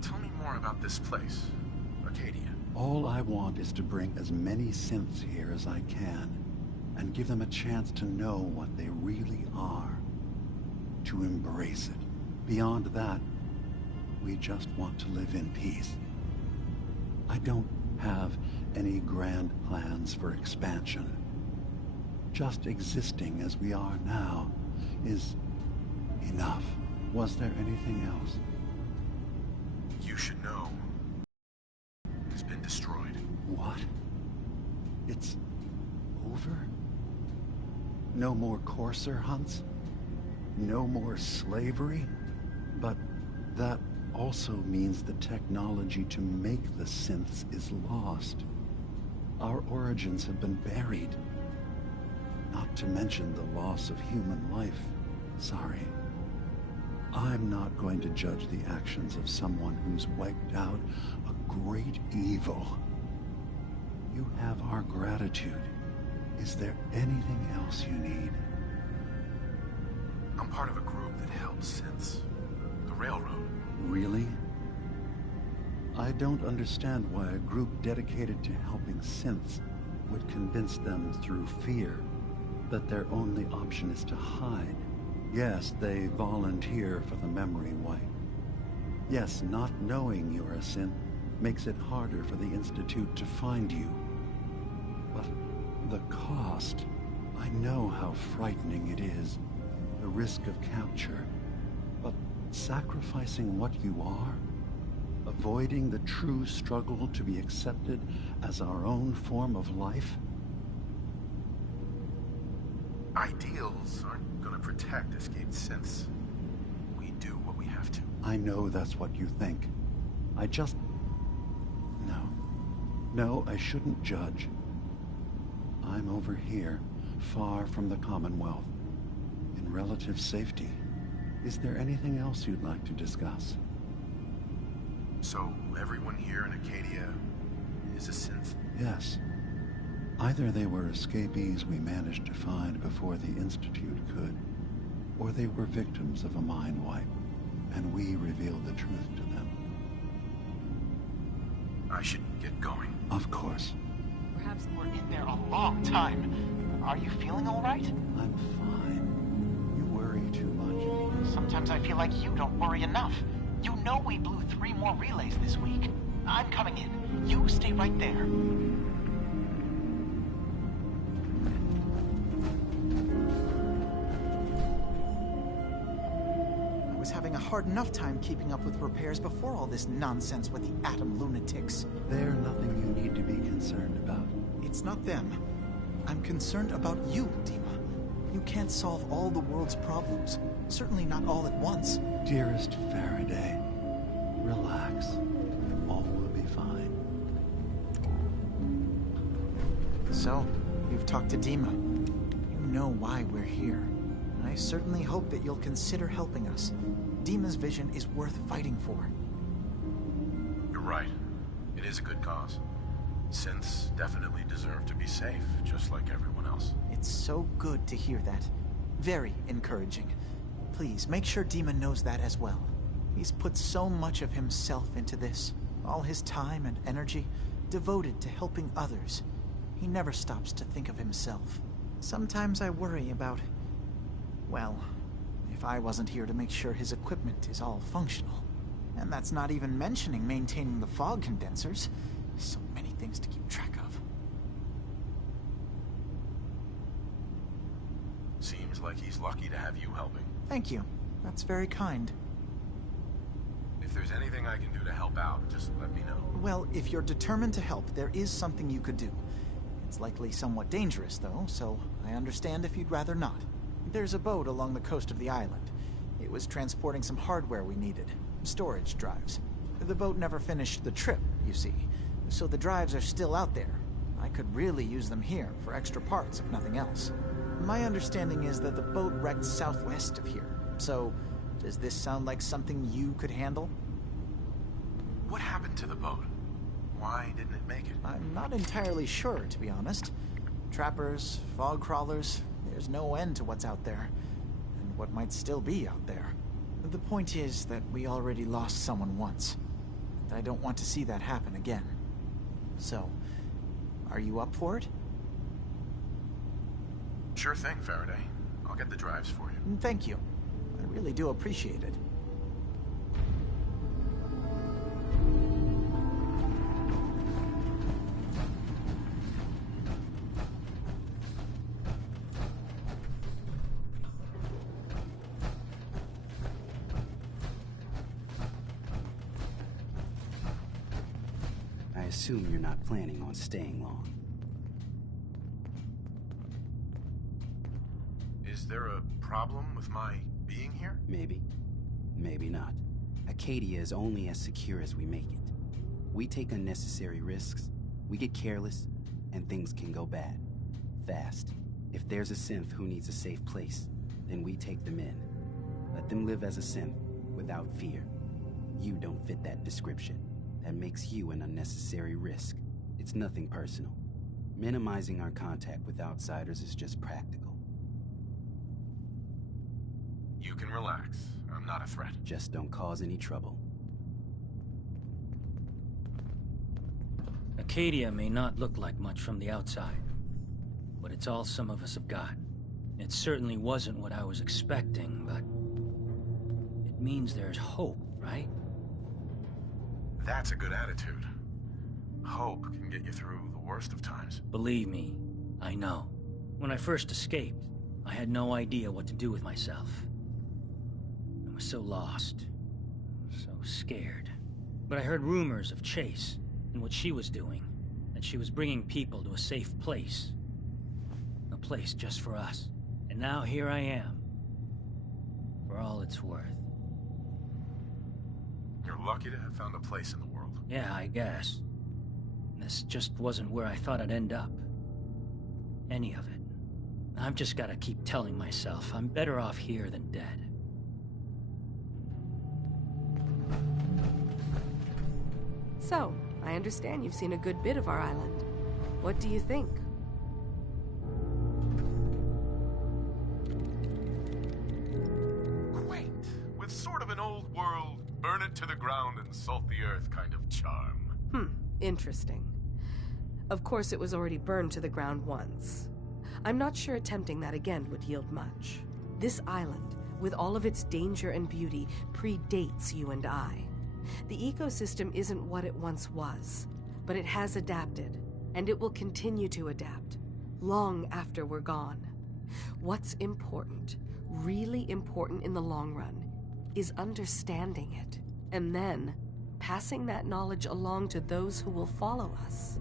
Tell me more about this place, Arcadia. All I want is to bring as many synths here as I can, and give them a chance to know what they really are. To embrace it. Beyond that, we just want to live in peace. I don't have any grand plans for expansion. Just existing as we are now is enough. Was there anything else? You should know. It's been destroyed. What? It's over? No more courser hunts? No more slavery? But that also means the technology to make the synths is lost. Our origins have been buried. Not to mention the loss of human life. Sorry. I'm not going to judge the actions of someone who's wiped out a great evil. You have our gratitude. Is there anything else you need? I'm part of a group that helps synths. The Railroad. Really? I don't understand why a group dedicated to helping synths would convince them through fear that their only option is to hide. Yes, they volunteer for the memory wipe. Yes, not knowing you're a synth makes it harder for the Institute to find you. But the cost, I know how frightening it is. The risk of capture. But sacrificing what you are? Avoiding the true struggle to be accepted as our own form of life? Ideals aren't gonna protect escaped synths. We do what we have to. I know that's what you think. I just... No, I shouldn't judge. I'm over here, far from the Commonwealth, in relative safety. Is there anything else you'd like to discuss? So, everyone here in Acadia is a synth? Yes. Either they were escapees we managed to find before the Institute could, or they were victims of a mind wipe, and we revealed the truth to them. I should get going. Of course. Perhaps we're in there a long time. Are you feeling all right? I'm fine. You worry too much. Sometimes I feel like you don't worry enough. You know we blew 3 more relays this week. I'm coming in. You stay right there. I was having a hard enough time keeping up with repairs before all this nonsense with the atom lunatics. They're nothing you need to be concerned about. It's not them. I'm concerned about you, Dima. You can't solve all the world's problems. Certainly not all at once. Dearest Faraday, relax. All will be fine. So, you've talked to Dima. You know why we're here. I certainly hope that you'll consider helping us. Dima's vision is worth fighting for. You're right. It is a good cause. Synths definitely deserve to be safe, just like everyone else. It's so good to hear that. Very encouraging. Please, make sure Dima knows that as well. He's put so much of himself into this. All his time and energy devoted to helping others. He never stops to think of himself. Sometimes I worry about... well, if I wasn't here to make sure his equipment is all functional. And that's not even mentioning maintaining the fog condensers. So many things to keep track of. Seems like he's lucky to have you helping. Thank you. That's very kind. If there's anything I can do to help out, just let me know. Well, if you're determined to help, there is something you could do. It's likely somewhat dangerous, though, so I understand if you'd rather not. There's a boat along the coast of the island. It was transporting some hardware we needed. Storage drives. The boat never finished the trip, you see. So the drives are still out there. I could really use them here for extra parts, if nothing else. My understanding is that the boat wrecked southwest of here. So, does this sound like something you could handle? What happened to the boat? Why didn't it make it? I'm not entirely sure, to be honest. Trappers, fog crawlers, there's no end to what's out there. And what might still be out there. The point is that we already lost someone once. And I don't want to see that happen again. So, are you up for it? Sure thing, Faraday. I'll get the drives for you. Thank you. I really do appreciate it. I assume you're not planning on staying long. Is there a problem with my being here? Maybe. Maybe not. Acadia is only as secure as we make it. We take unnecessary risks, we get careless, and things can go bad. Fast. If there's a synth who needs a safe place, then we take them in. Let them live as a synth, without fear. You don't fit that description. That makes you an unnecessary risk. It's nothing personal. Minimizing our contact with outsiders is just practical. You can relax. I'm not a threat. Just don't cause any trouble. Acadia may not look like much from the outside, but it's all some of us have got. It certainly wasn't what I was expecting, but it means there's hope, right? That's a good attitude. Hope can get you through the worst of times. Believe me, I know. When I first escaped, I had no idea what to do with myself. I was so lost, so scared. But I heard rumors of Chase and what she was doing, that she was bringing people to a safe place. A place just for us. And now here I am, for all it's worth. You're lucky to have found a place in the world. Yeah, I guess. This just wasn't where I thought I'd end up. Any of it. I've just gotta keep telling myself I'm better off here than dead. So, I understand you've seen a good bit of our island. What do you think? Quaint, with sort of an old world, burn it to the ground and salt the earth kind of charm. Interesting. Of course, it was already burned to the ground once. I'm not sure attempting that again would yield much. This island, with all of its danger and beauty, predates you and I. The ecosystem isn't what it once was, but it has adapted, and it will continue to adapt, long after we're gone. What's important, really important in the long run, is understanding it, and then passing that knowledge along to those who will follow us.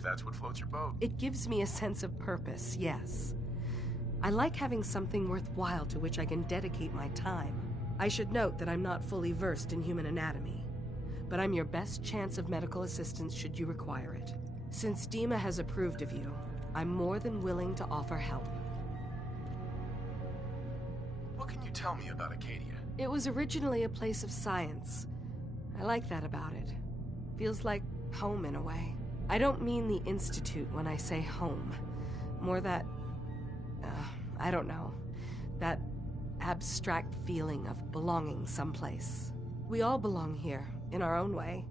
if that's what floats your boat. It gives me a sense of purpose, yes. I like having something worthwhile to which I can dedicate my time. I should note that I'm not fully versed in human anatomy, but I'm your best chance of medical assistance should you require it. Since Dima has approved of you, I'm more than willing to offer help. What can you tell me about Acadia? It was originally a place of science. I like that about it. Feels like home in a way. I don't mean the Institute when I say home. More that, I don't know, that abstract feeling of belonging someplace. We all belong here, in our own way.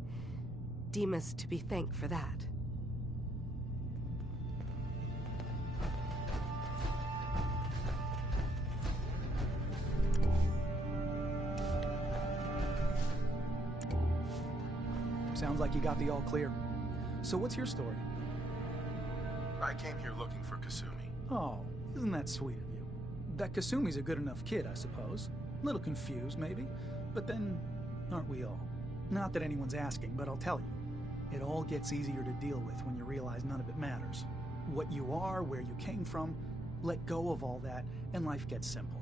Dima's to be thanked for that. Sounds like you got the all clear. So what's your story? I came here looking for Kasumi. Oh, isn't that sweet of you? That Kasumi's a good enough kid, I suppose. A little confused, maybe. But then, aren't we all? Not that anyone's asking, but I'll tell you. It all gets easier to deal with when you realize none of it matters. What you are, where you came from, let go of all that, and life gets simple.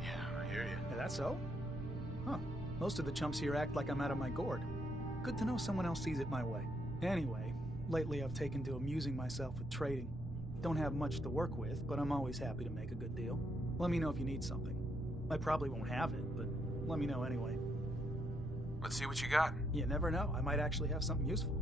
Yeah, I hear you. Is that so? Huh. Most of the chumps here act like I'm out of my gourd. Good to know someone else sees it my way. Anyway, lately I've taken to amusing myself with trading. Don't have much to work with, but I'm always happy to make a good deal. Let me know if you need something. I probably won't have it, but let me know anyway. Let's see what you got. You never know. I might actually have something useful.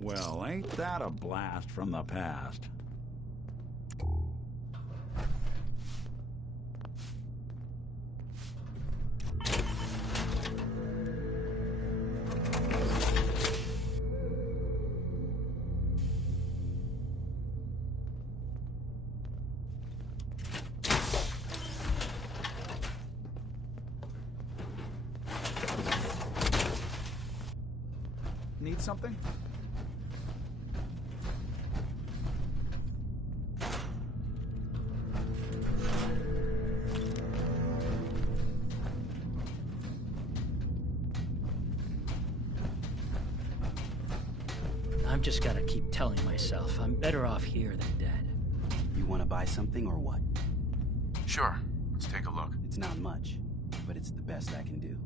Well, ain't that a blast from the past? Need something? I've just gotta keep telling myself I'm better off here than dead. You want to buy something or what? Sure. Let's take a look. It's not much, but it's the best I can do.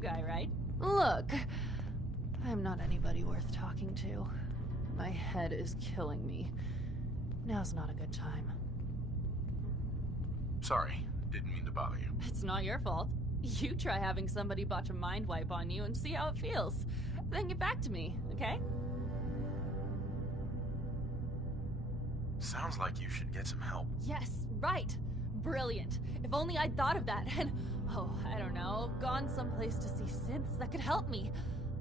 Guy, right? Look, I'm not anybody worth talking to. My head is killing me. Now's not a good time. Sorry, didn't mean to bother you. It's not your fault. You try having somebody botch a mind wipe on you and see how it feels. Then get back to me, okay? Sounds like you should get some help. Yes, right. Brilliant. If only I'd thought of that and, oh, I don't know, gone someplace to see synths that could help me.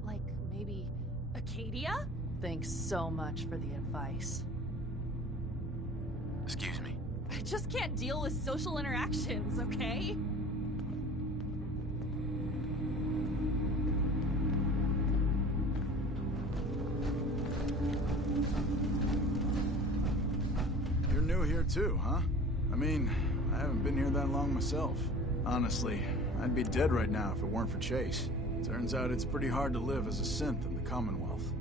Like, maybe Acadia? Thanks so much for the advice. Excuse me. I just can't deal with social interactions, okay? You're new here too, huh? I mean, I haven't been here that long myself. Honestly, I'd be dead right now if it weren't for Chase. Turns out it's pretty hard to live as a synth in the Commonwealth.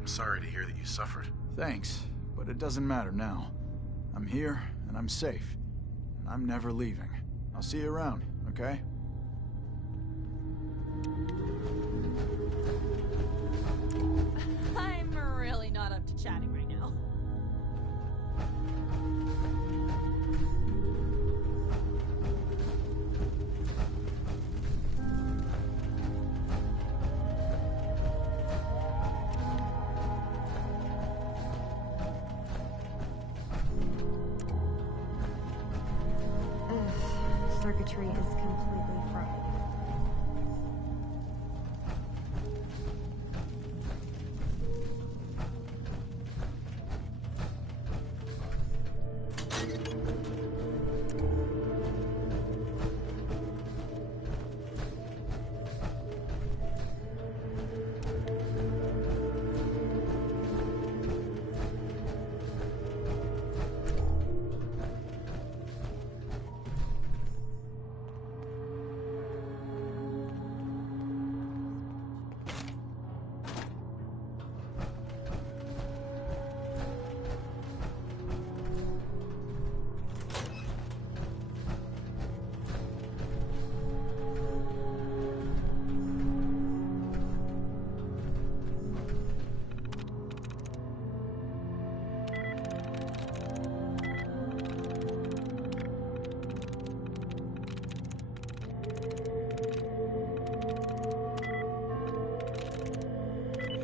I'm sorry to hear that you suffered. Thanks, but it doesn't matter now. I'm here, and I'm safe. And I'm never leaving. I'll see you around, okay? I'm really not up to chatting right now. Circuitry is completely fried.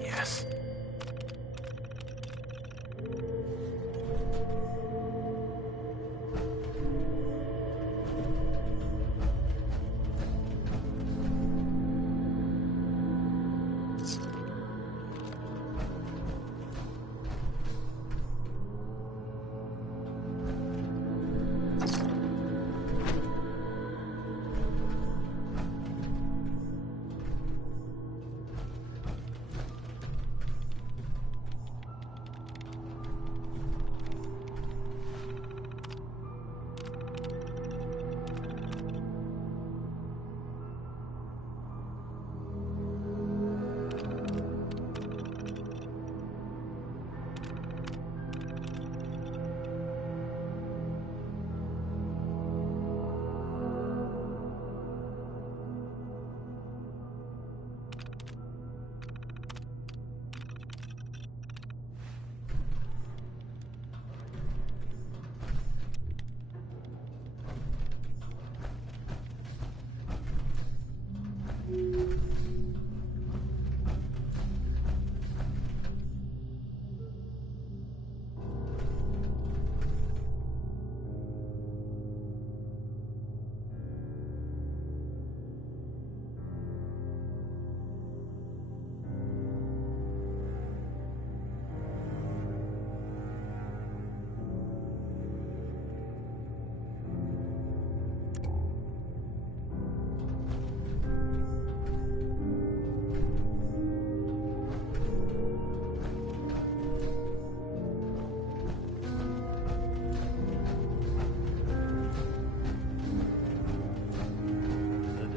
Yes.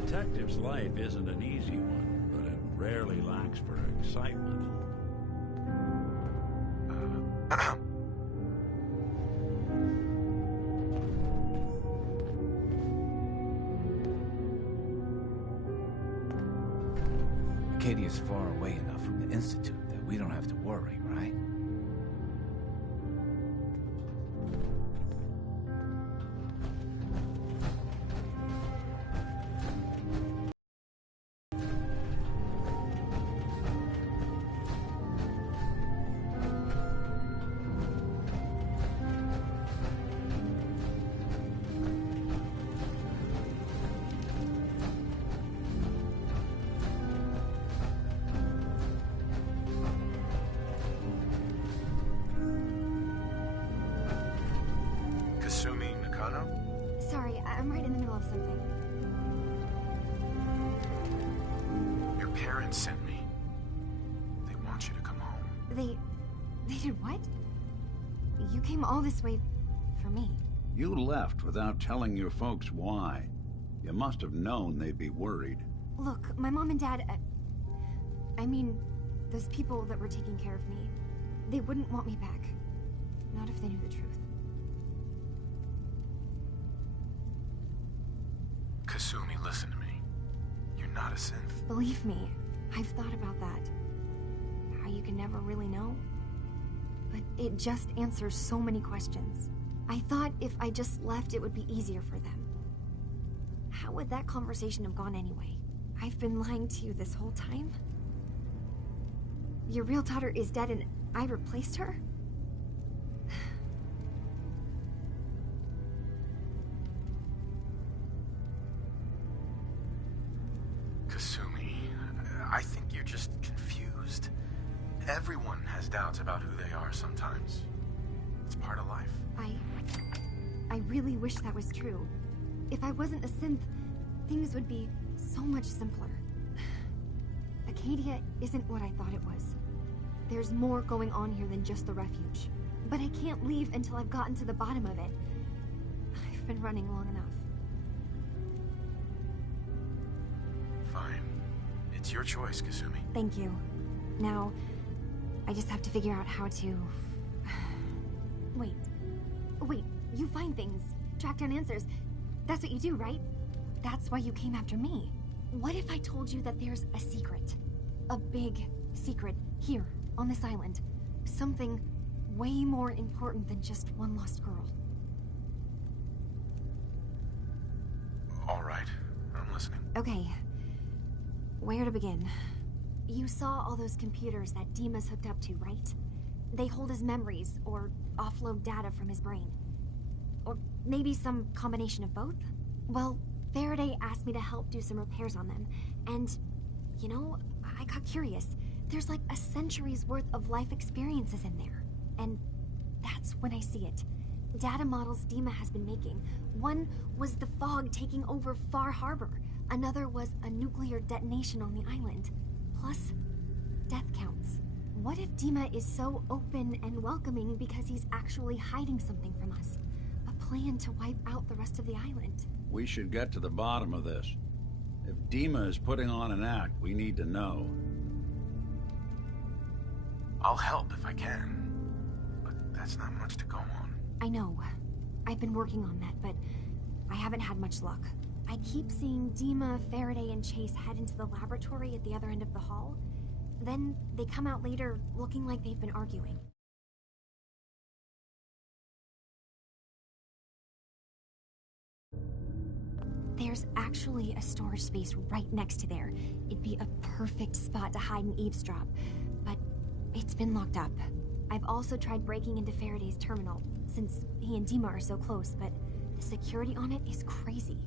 Detective's life isn't an easy one, but it rarely lacks for excitement. Acadia's far away enough from the Institute that we don't have to worry, right? I'm right in the middle of something. Your parents sent me. They want you to come home. They did what? You came all this way for me. You left without telling your folks why. You must have known they'd be worried. Look, my mom and dad, I mean, those people that were taking care of me, they wouldn't want me back. Not if they knew the truth. Kasumi, listen to me. You're not a synth. Believe me, I've thought about that. How you can never really know. But it just answers so many questions. I thought if I just left, it would be easier for them. How would that conversation have gone anyway? I've been lying to you this whole time? Your real daughter is dead and I replaced her? Kasumi, I think you're just confused. Everyone has doubts about who they are sometimes. It's part of life. I really wish that was true. If I wasn't a synth, things would be so much simpler. Acadia isn't what I thought it was. There's more going on here than just the refuge. But I can't leave until I've gotten to the bottom of it. I've been running long enough. Fine. It's your choice, Kasumi. Thank you. Now, I just have to figure out how to... Wait, you find things, track down answers. That's what you do, right? That's why you came after me. What if I told you that there's a secret? A big secret here, on this island. Something way more important than just one lost girl. All right, I'm listening. Okay. Where to begin? You saw all those computers that Dima's hooked up to, right? They hold his memories, or offload data from his brain. Or maybe some combination of both? Well, Faraday asked me to help do some repairs on them, and, you know, I got curious. There's like a century's worth of life experiences in there, and that's when I see it. Data models Dima has been making. One was the fog taking over Far Harbor. Another was a nuclear detonation on the island. Plus, death counts. What if Dima is so open and welcoming because he's actually hiding something from us? A plan to wipe out the rest of the island. We should get to the bottom of this. If Dima is putting on an act, we need to know. I'll help if I can. But that's not much to go on. I know. I've been working on that, but I haven't had much luck. I keep seeing Dima, Faraday, and Chase head into the laboratory at the other end of the hall. Then they come out later looking like they've been arguing. There's actually a storage space right next to there. It'd be a perfect spot to hide and eavesdrop, but it's been locked up. I've also tried breaking into Faraday's terminal, since he and Dima are so close, but the security on it is crazy.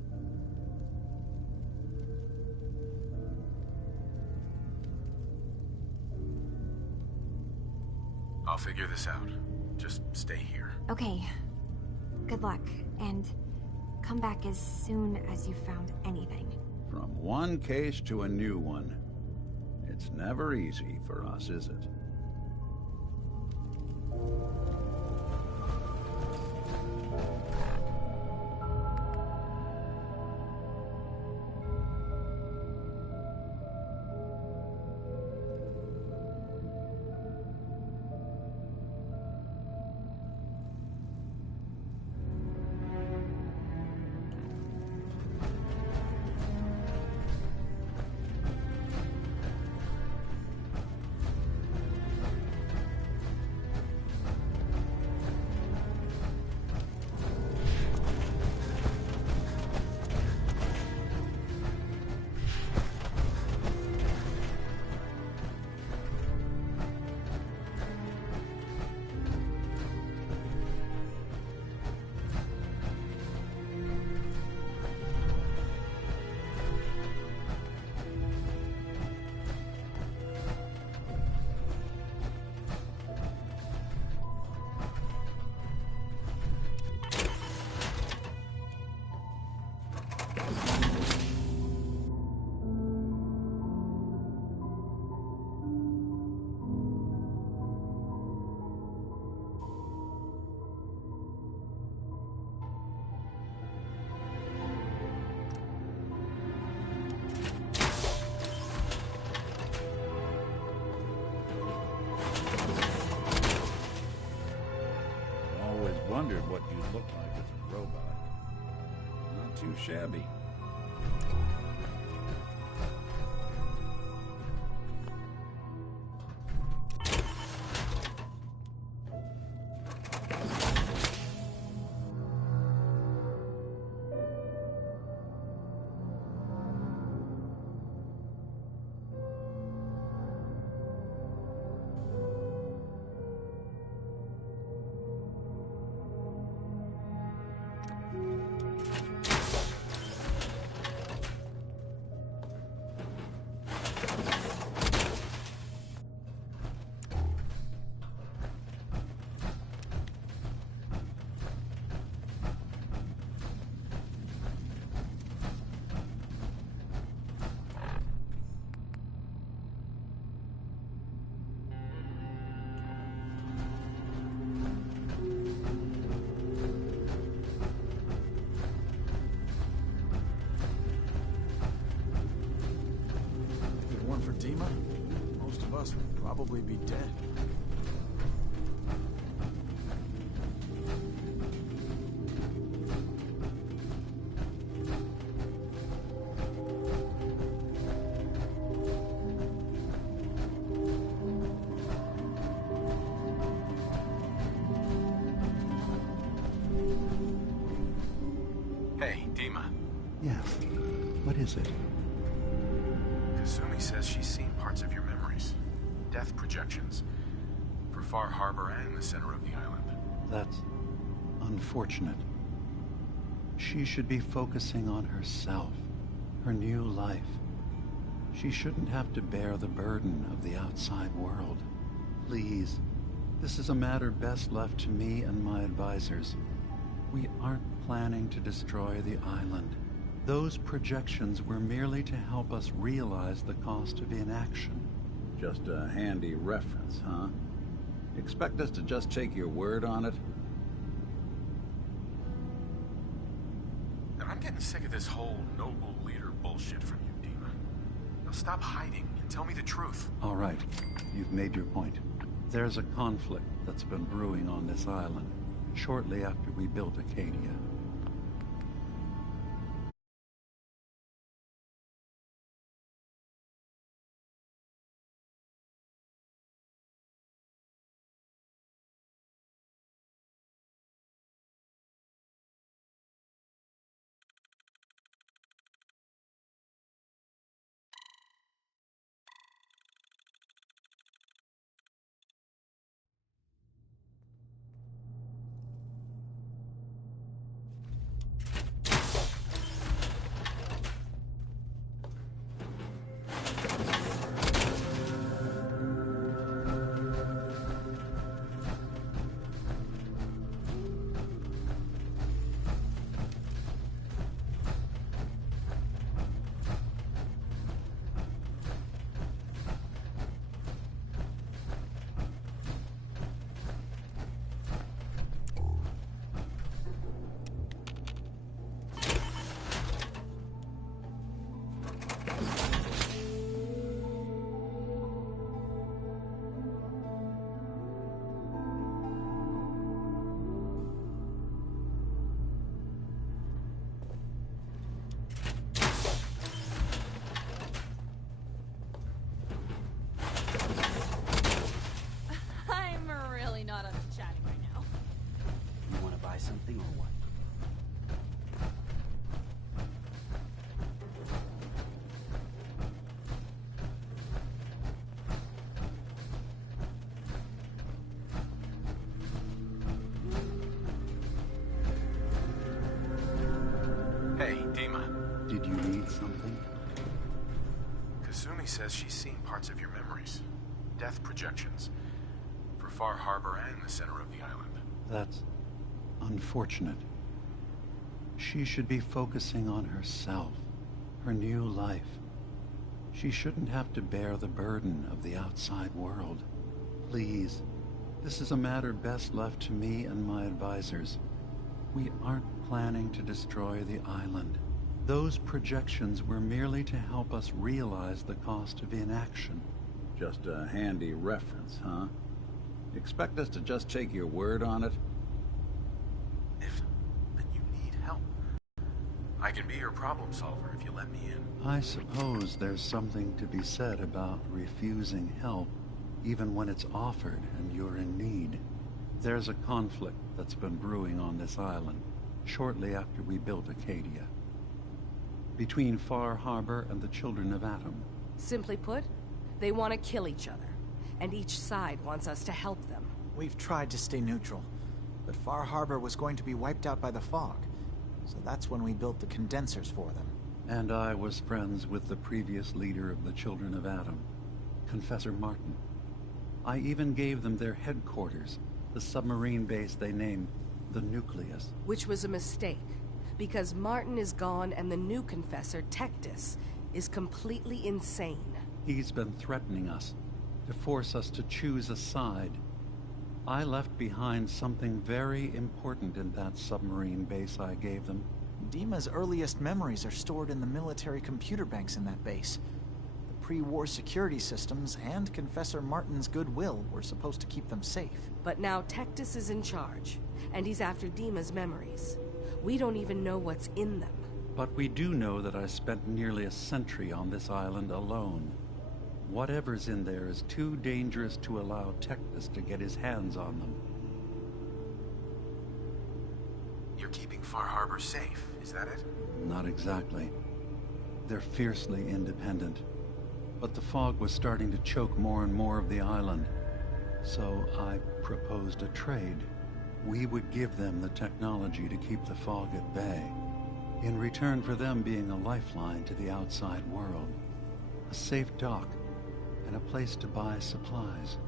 I'll figure this out. Just stay here. Okay. Good luck, and come back as soon as you've found anything. From one case to a new one. It's never easy for us, is it? wondered what you'd look like as a robot. Not too shabby. For Dima, most of us would probably be dead. Hey, Dima. Yes. What is it? Kasumi says she's seen parts of your memories. Death projections. For Far Harbor and the center of the island. That's unfortunate. She should be focusing on herself, her new life. She shouldn't have to bear the burden of the outside world. Please, this is a matter best left to me and my advisors. We aren't planning to destroy the island. Those projections were merely to help us realize the cost of inaction. Just a handy reference, huh? Expect us to just take your word on it? I'm getting sick of this whole noble leader bullshit from you, Dima. Now stop hiding and tell me the truth. All right, you've made your point. There's a conflict that's been brewing on this island shortly after we built Acadia. Something or what? Hey, Dima. Did you need something? Kasumi says she's seen parts of your memories. Death projections. For Far Harbor and the center of the island. That's unfortunate. She should be focusing on herself, her new life. She shouldn't have to bear the burden of the outside world. Please, this is a matter best left to me and my advisors. We aren't planning to destroy the island. Those projections were merely to help us realize the cost of inaction. Just a handy reference, huh? Expect us to just take your word on it? I can be your problem solver if you let me in. I suppose there's something to be said about refusing help, even when it's offered and you're in need. There's a conflict that's been brewing on this island, shortly after we built Acadia. Between Far Harbor and the Children of Atom. Simply put, they want to kill each other, and each side wants us to help them. We've tried to stay neutral, but Far Harbor was going to be wiped out by the fog, so that's when we built the condensers for them. And I was friends with the previous leader of the Children of Atom, Confessor Martin. I even gave them their headquarters, the submarine base they named the Nucleus. Which was a mistake, because Martin is gone and the new Confessor, Tectus, is completely insane. He's been threatening us, to force us to choose a side. I left behind something very important in that submarine base I gave them. Dima's earliest memories are stored in the military computer banks in that base. The pre-war security systems and Confessor Martin's goodwill were supposed to keep them safe. But now Tectus is in charge, and he's after Dima's memories. We don't even know what's in them. But we do know that I spent nearly a century on this island alone. Whatever's in there is too dangerous to allow Tectus to get his hands on them. You're keeping Far Harbor safe, is that it? Not exactly. They're fiercely independent. But the fog was starting to choke more and more of the island. So I proposed a trade. We would give them the technology to keep the fog at bay, in return for them being a lifeline to the outside world. A safe dock, and a place to buy supplies.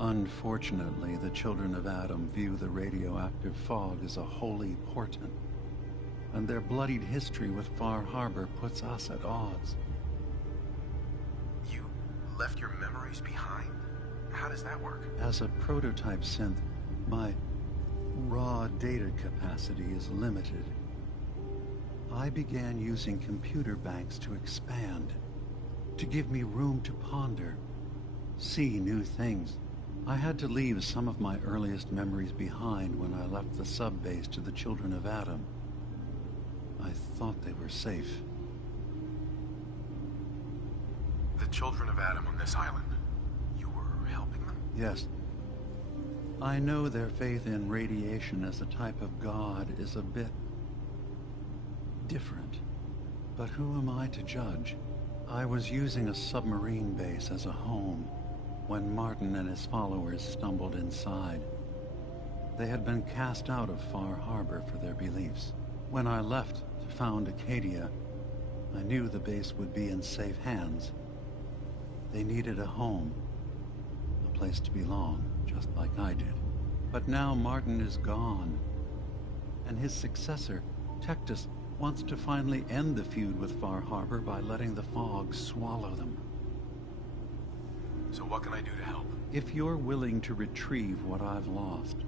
Unfortunately, the Children of Atom view the radioactive fog as a holy portent, and their bloodied history with Far Harbor puts us at odds. You left your memories behind? How does that work? As a prototype synth, my raw data capacity is limited. I began using computer banks to expand, to give me room to ponder, see new things. I had to leave some of my earliest memories behind when I left the sub-base to the Children of Atom. I thought they were safe. The Children of Atom on this island. You were helping them? Yes. I know their faith in radiation as a type of god is a bit different. But who am I to judge? I was using a submarine base as a home when Martin and his followers stumbled inside. They had been cast out of Far Harbor for their beliefs. When I left to found Acadia, I knew the base would be in safe hands. They needed a home, a place to belong, just like I did. But now Martin is gone, and his successor, Tectus, wants to finally end the feud with Far Harbor by letting the fog swallow them. So what can I do to help? If you're willing to retrieve what I've lost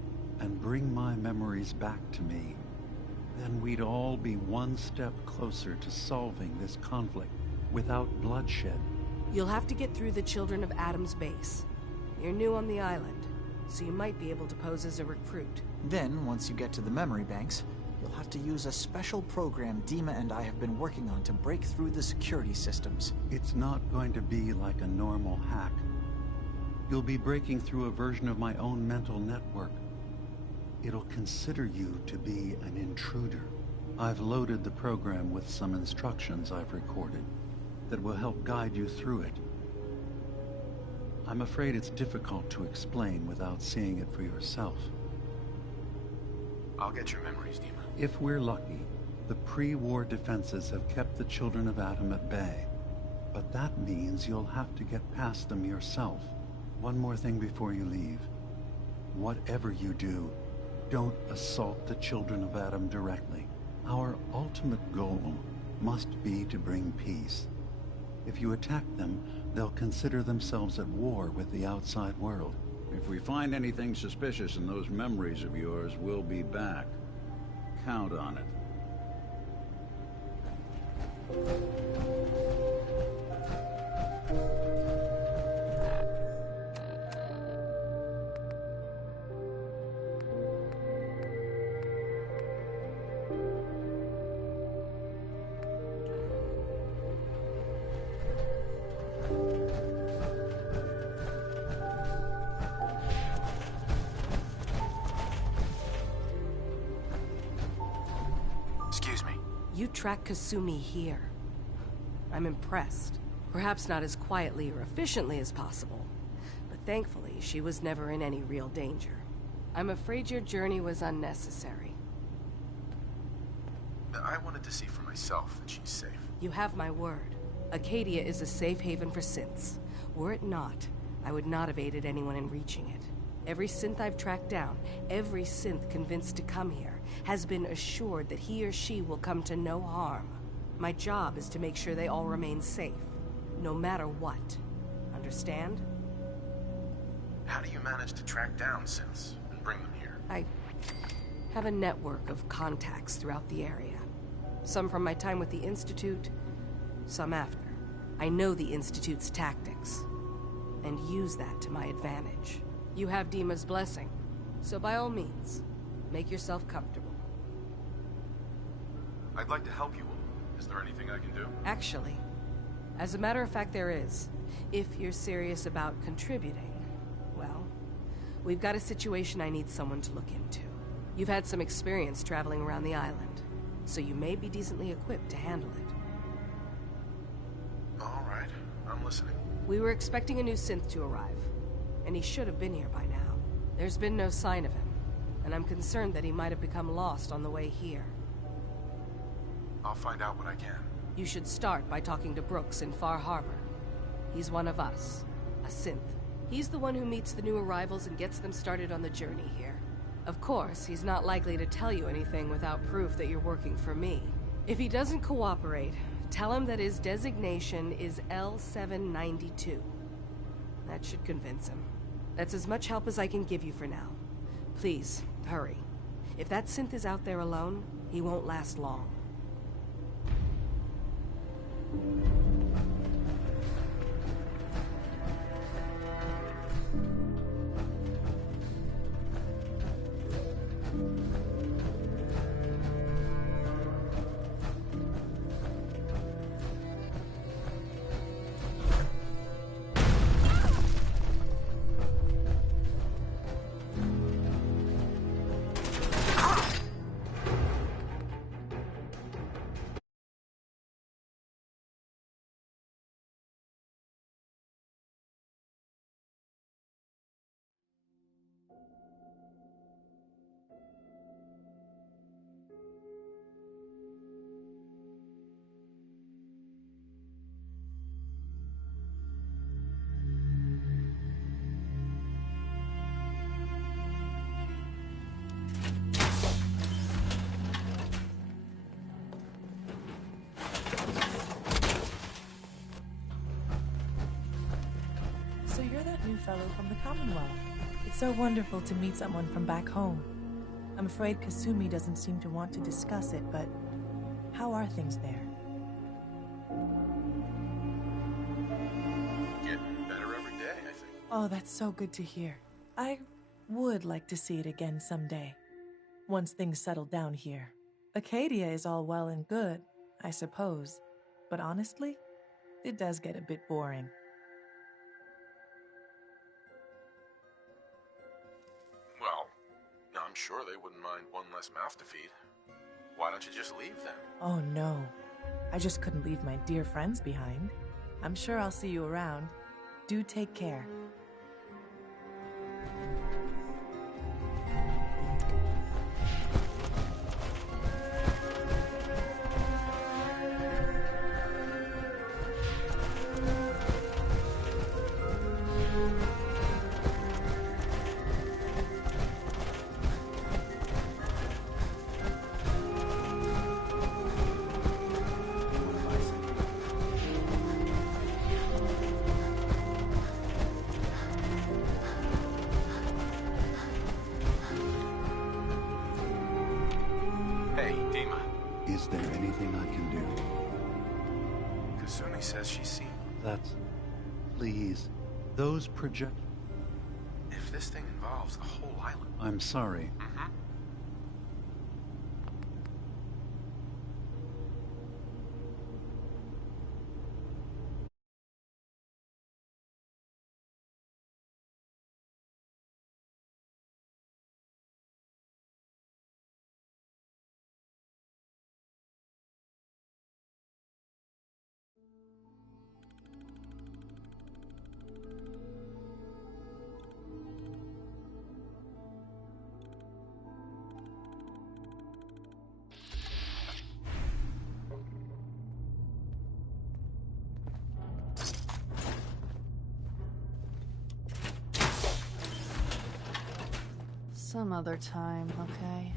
and bring my memories back to me, then we'd all be one step closer to solving this conflict without bloodshed. You'll have to get through the Children of Atom's base. You're new on the island, so you might be able to pose as a recruit. Then, once you get to the memory banks, you'll have to use a special program Dima and I have been working on to break through the security systems. It's not going to be like a normal hack. You'll be breaking through a version of my own mental network. It'll consider you to be an intruder. I've loaded the program with some instructions I've recorded that will help guide you through it. I'm afraid it's difficult to explain without seeing it for yourself. I'll get your memories, Dima. If we're lucky, the pre-war defenses have kept the Children of Atom at bay. But that means you'll have to get past them yourself. One more thing before you leave. Whatever you do, don't assault the Children of Atom directly. Our ultimate goal must be to bring peace. If you attack them, they'll consider themselves at war with the outside world. If we find anything suspicious in those memories of yours, we'll be back. Count on it. You tracked Kasumi here. I'm impressed. Perhaps not as quietly or efficiently as possible, but thankfully she was never in any real danger. I'm afraid your journey was unnecessary. I wanted to see for myself that she's safe. You have my word. Acadia is a safe haven for synths. Were it not, I would not have aided anyone in reaching it. Every synth I've tracked down, every synth convinced to come here, has been assured that he or she will come to no harm. My job is to make sure they all remain safe, no matter what. Understand? How do you manage to track down synths and bring them here? I have a network of contacts throughout the area. Some from my time with the Institute, some after. I know the Institute's tactics, and use that to my advantage. You have Dima's blessing, so by all means, make yourself comfortable. I'd like to help you all. Is there anything I can do? Actually, as a matter of fact, there is. If you're serious about contributing, well, we've got a situation I need someone to look into. You've had some experience traveling around the island, so you may be decently equipped to handle it. All right, I'm listening. We were expecting a new synth to arrive, and he should have been here by now. There's been no sign of him, and I'm concerned that he might have become lost on the way here. I'll find out what I can. You should start by talking to Brooks in Far Harbor. He's one of us, a synth. He's the one who meets the new arrivals and gets them started on the journey here. Of course, he's not likely to tell you anything without proof that you're working for me. If he doesn't cooperate, tell him that his designation is L792. That should convince him. That's as much help as I can give you for now. Please, hurry. If that synth is out there alone, he won't last long. So you're that new fellow from the Commonwealth. It's so wonderful to meet someone from back home. I'm afraid Kasumi doesn't seem to want to discuss it, but how are things there? Getting better every day, I think. Oh, that's so good to hear. I would like to see it again someday, once things settle down here. Acadia is all well and good, I suppose, but honestly, it does get a bit boring. Well, I'm sure they wouldn't mind one less mouth to feed. Why don't you just leave then? Oh no, I just couldn't leave my dear friends behind. I'm sure I'll see you around. Do take care. Hey, Dima. Is there anything I can do? Kasumi says she's seen. That's... Please. Those project... If this thing involves the whole island... I'm sorry. Some other time, okay?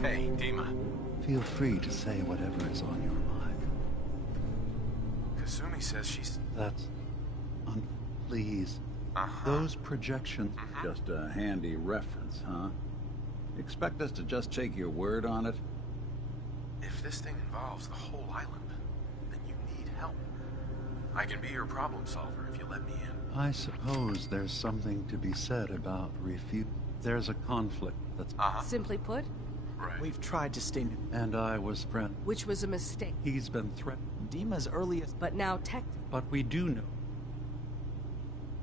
Hey, Dima. Feel free to say whatever is on your mind. Kasumi says she's... That's... please. Those projections... Just a handy reference, huh? Expect us to just take your word on it? If this thing involves the whole island, then you need help. I can be your problem solver if you let me in. I suppose there's something to be said about refute. There's a conflict that's... Simply put, Right. We've tried to stay new. And I was friend. which was a mistake. He's been threatened. Dima's earliest... But now tech... But we do know.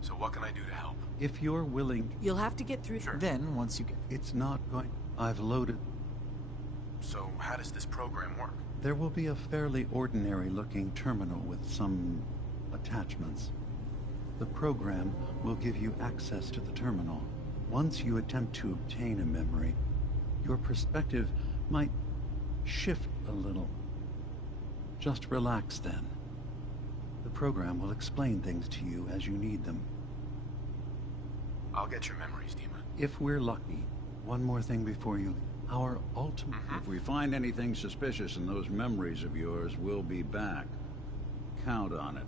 So what can I do to help? If you're willing... You'll have to get through... Then, once you get... It's not going... I've loaded... So how does this program work? There will be a fairly ordinary-looking terminal with some... attachments. The program will give you access to the terminal. Once you attempt to obtain a memory, your perspective might shift a little. Just relax then. The program will explain things to you as you need them. I'll get your memories, Dima. If we're lucky, one more thing before you... Our ultimate... If we find anything suspicious in those memories of yours, we'll be back. Count on it.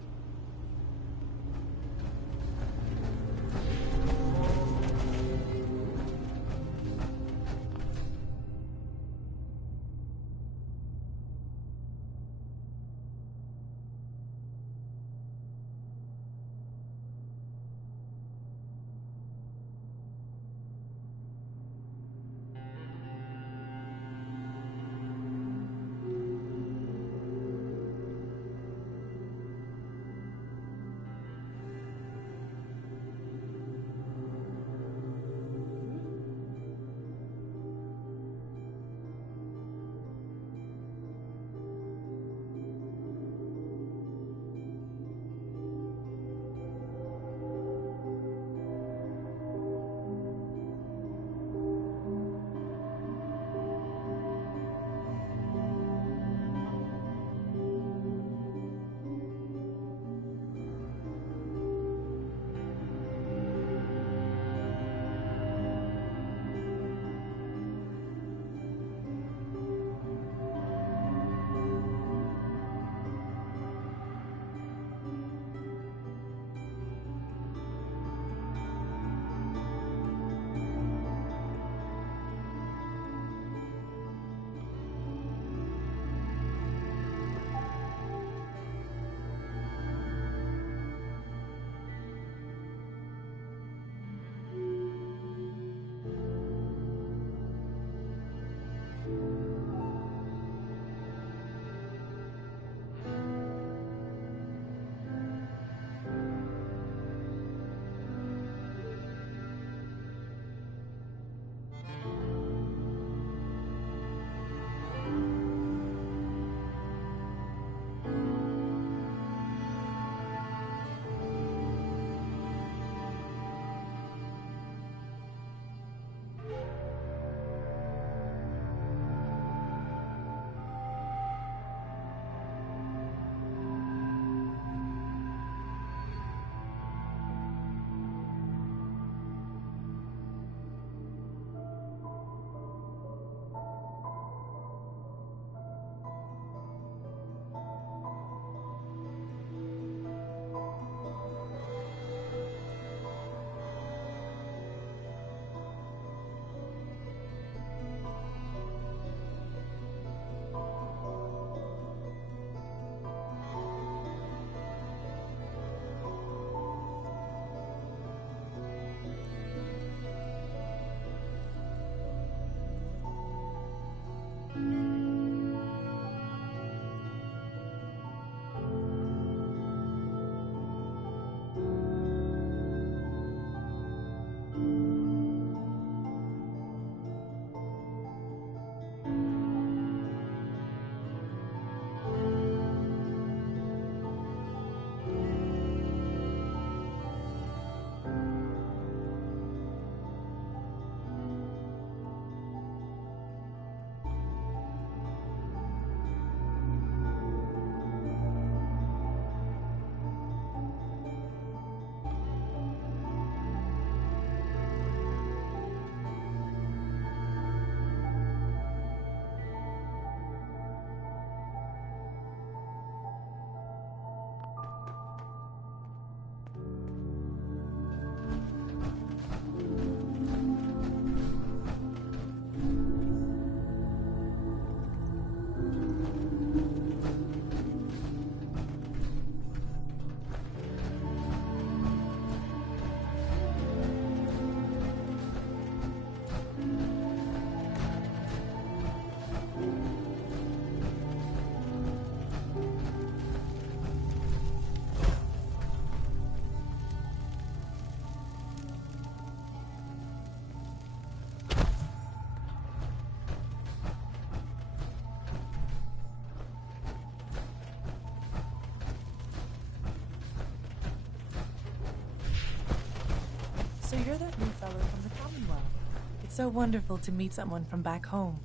It's so wonderful to meet someone from back home.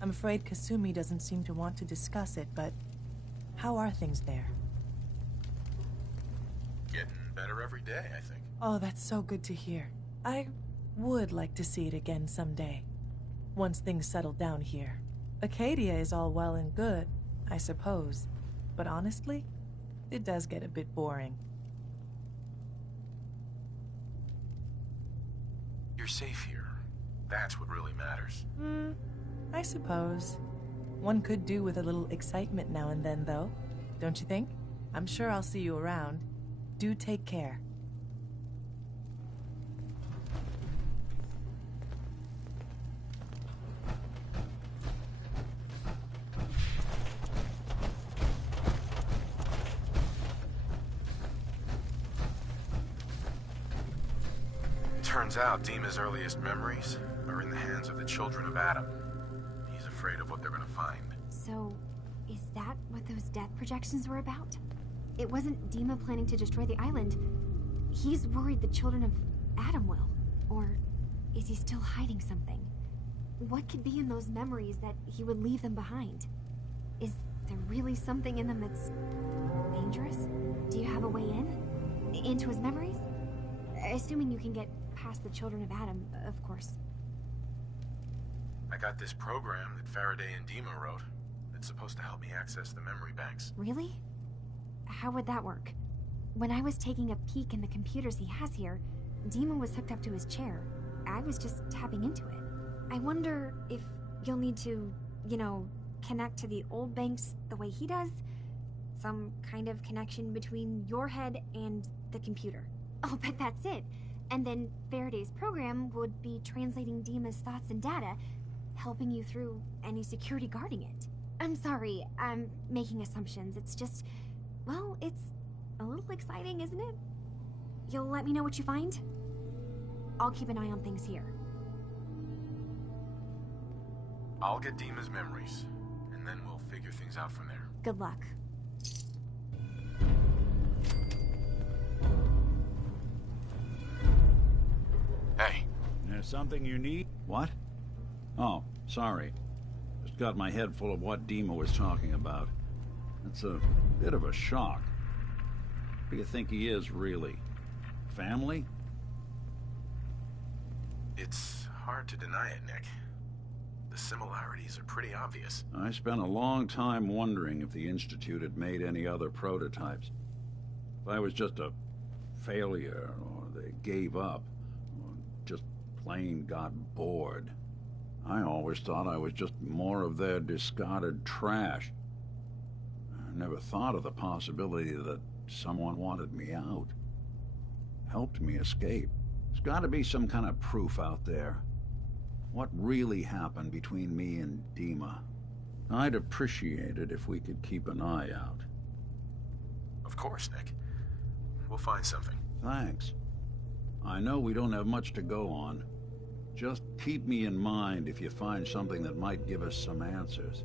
I'm afraid Kasumi doesn't seem to want to discuss it, but how are things there? Getting better every day, I think. Oh, that's so good to hear. I would like to see it again someday, once things settle down here. Acadia is all well and good, I suppose, but honestly, it does get a bit boring. You're safe here. That's what really matters. I suppose. One could do with a little excitement now and then, though, don't you think? I'm sure I'll see you around. Do take care. Turns out Dima's earliest memories are in the hands of the children of Adam. He's afraid of what they're gonna find. So, is that what those death projections were about? It wasn't Dima planning to destroy the island. He's worried the children of Adam will. Or is he still hiding something? What could be in those memories that he would leave them behind? Is there really something in them that's dangerous? Do you have a way in? Into his memories? Assuming you can get past the children of Adam, of course. I got this program that Faraday and Dima wrote. It's supposed to help me access the memory banks. Really? How would that work? When I was taking a peek in the computers he has here, Dima was hooked up to his chair. I was just tapping into it. I wonder if you'll need to, connect to the old banks the way he does? Some kind of connection between your head and the computer. I'll bet that's it. And then Faraday's program would be translating Dima's thoughts and data, helping you through any security guarding it. I'm sorry, I'm making assumptions. It's just, well, it's a little exciting, isn't it? You'll let me know what you find? I'll keep an eye on things here. I'll get Dima's memories, and then we'll figure things out from there. Good luck. Hey. There's something you need? What? Oh, sorry. Just got my head full of what Dima was talking about. It's a bit of a shock. Who do you think he is, really? Family? It's hard to deny it, Nick. The similarities are pretty obvious. I spent a long time wondering if the Institute had made any other prototypes. If I was just a failure, or they gave up, or just plain got bored. I always thought I was just more of their discarded trash. I never thought of the possibility that someone wanted me out. Helped me escape. There's got to be some kind of proof out there. What really happened between me and Dima? I'd appreciate it if we could keep an eye out. Of course, Nick. We'll find something. Thanks. I know we don't have much to go on. Just keep me in mind if you find something that might give us some answers.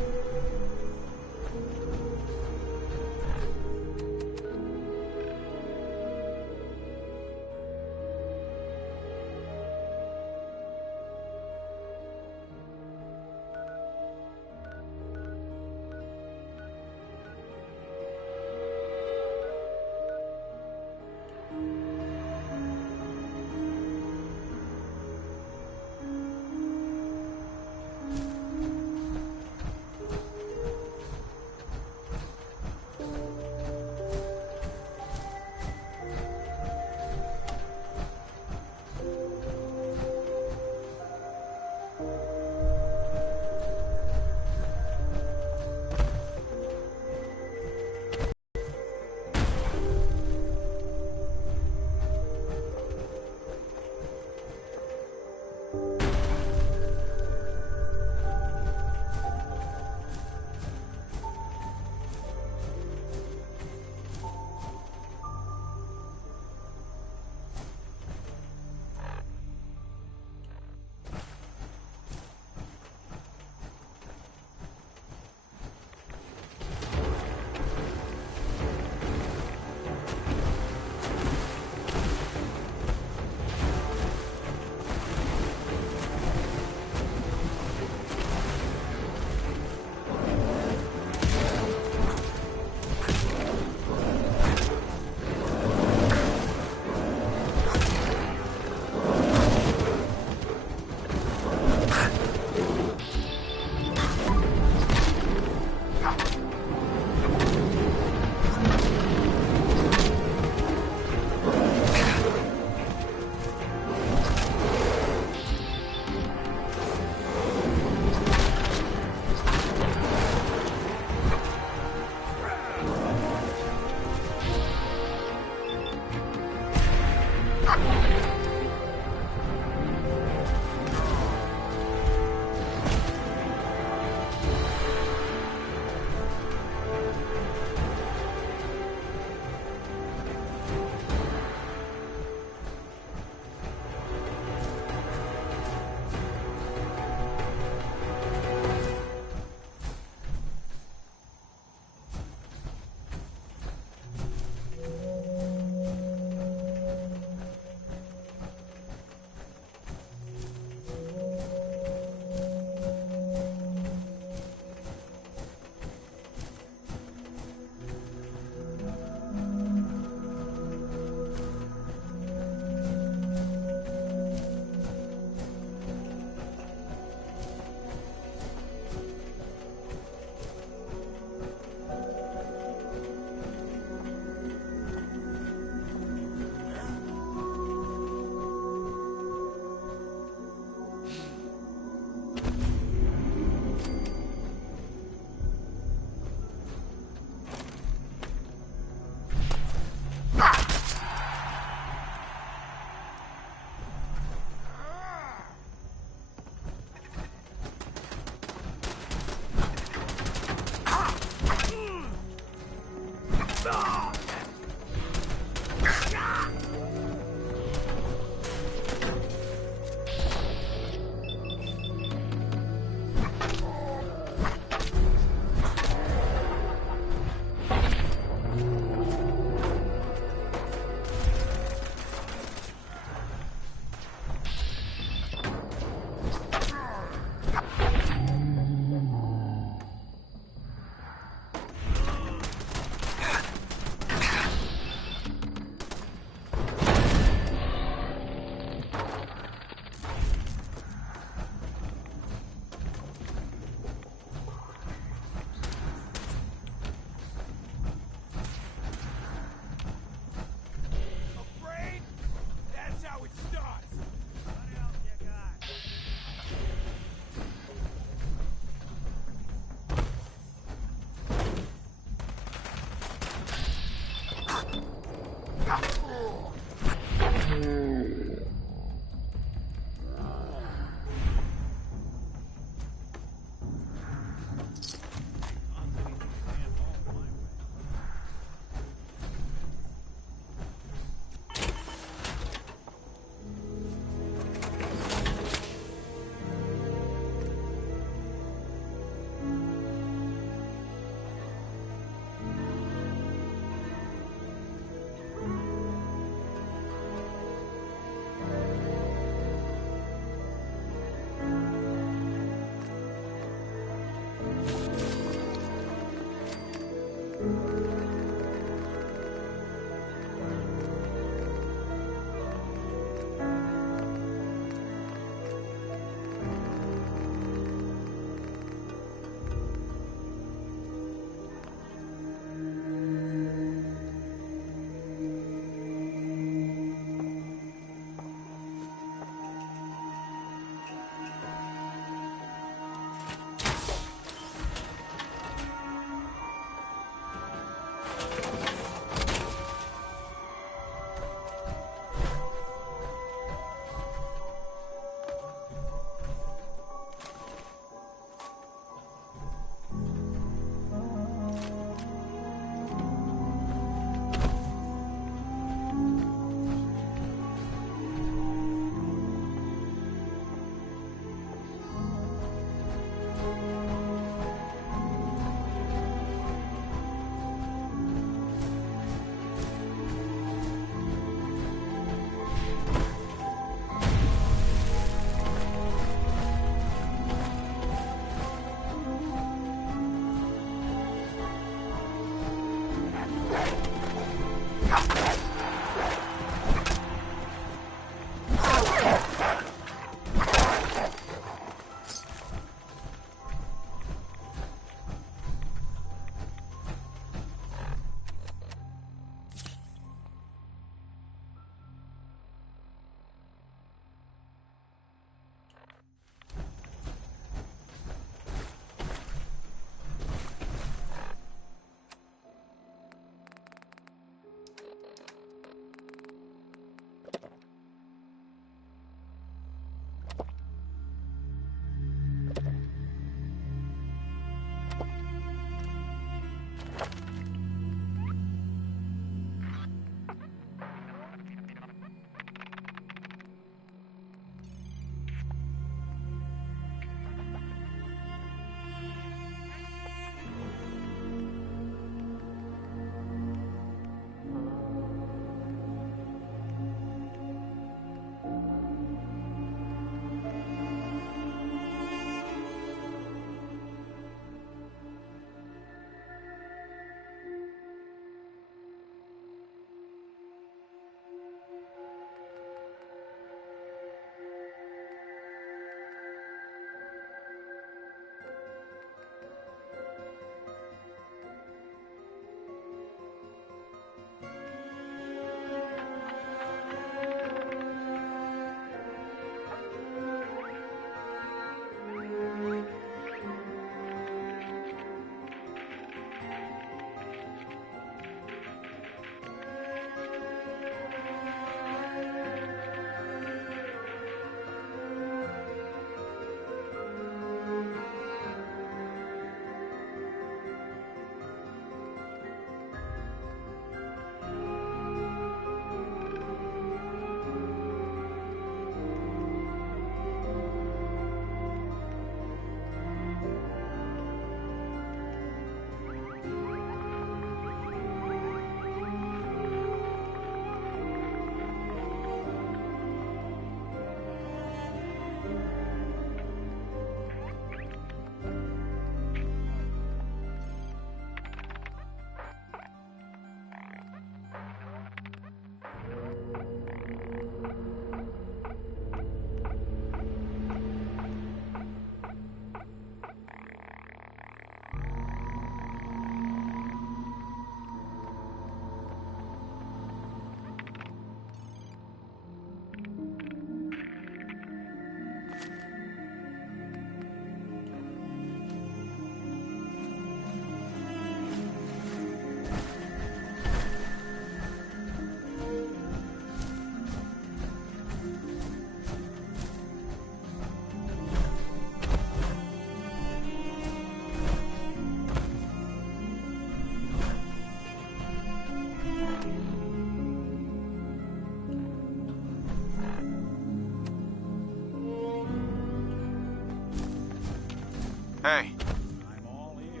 Hey. I'm all here.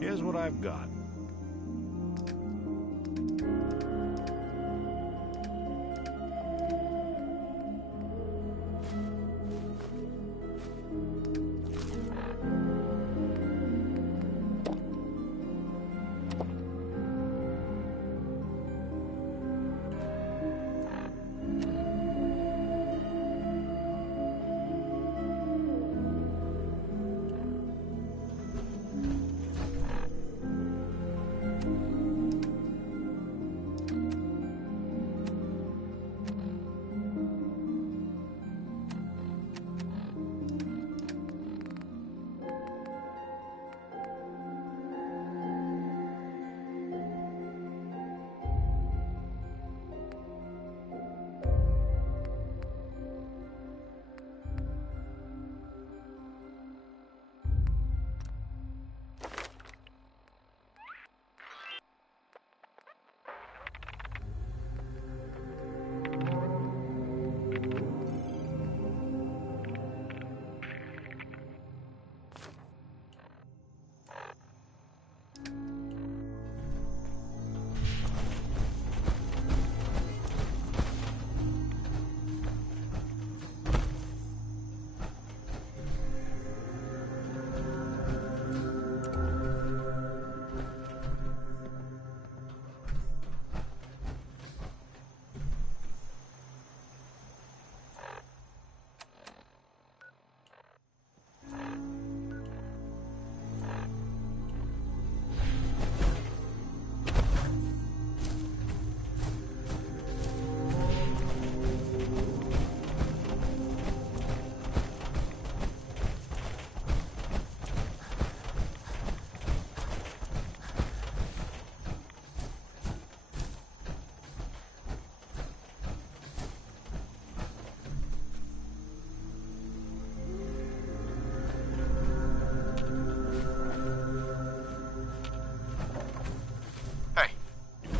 Here's what I've got.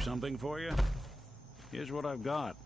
Something for you? Here's what I've got.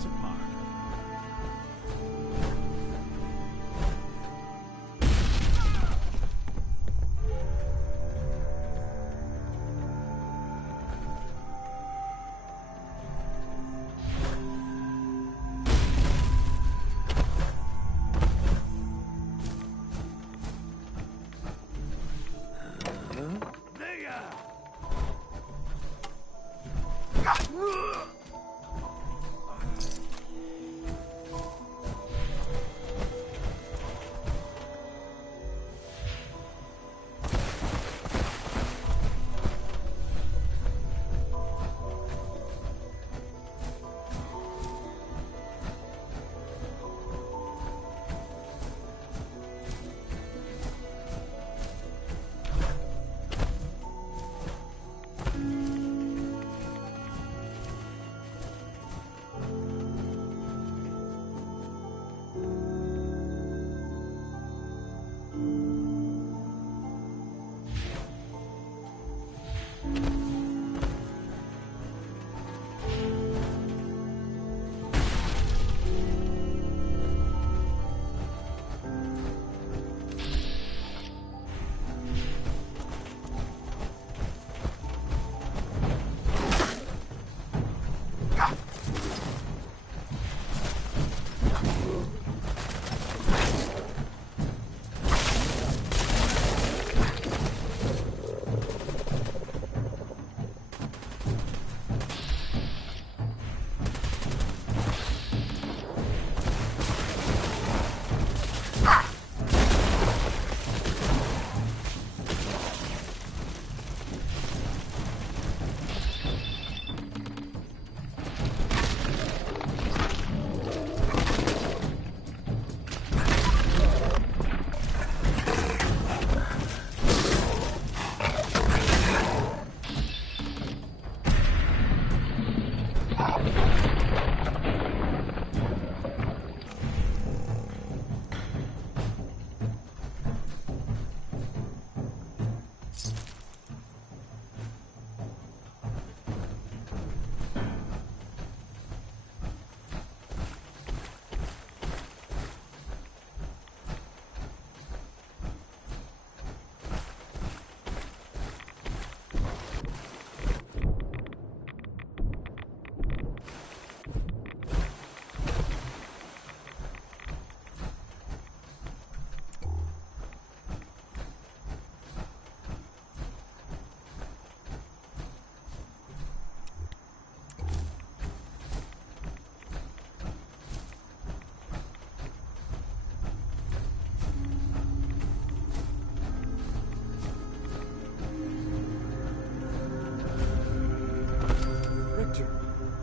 us apart.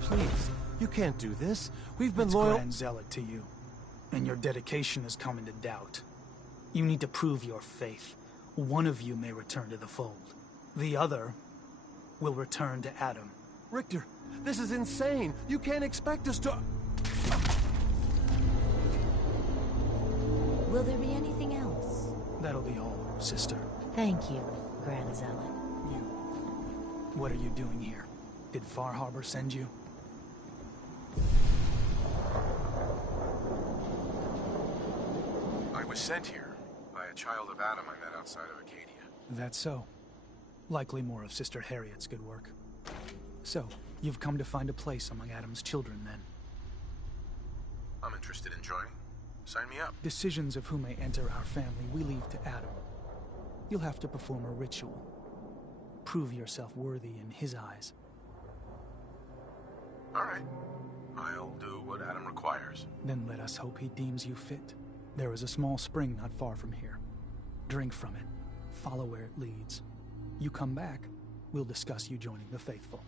Please, you can't do this. We've been It's loyal— Grand Zealot to you, and your dedication has come into doubt. You need to prove your faith. One of you may return to the fold. The other will return to Adam. Richter, this is insane. You can't expect us to— Will there be anything else? That'll be all, sister. Thank you, Grand Zealot. What are you doing here? Did Far Harbor send you? I was sent here by a child of Adam I met outside of Acadia. That's so. Likely more of Sister Harriet's good work. So, you've come to find a place among Adam's children, then? I'm interested in joining. Sign me up. Decisions of who may enter our family we leave to Adam. You'll have to perform a ritual. Prove yourself worthy in his eyes. All right. I'll do what Adam requires. Then let us hope he deems you fit. There is a small spring not far from here. Drink from it. Follow where it leads. You come back, we'll discuss you joining the faithful.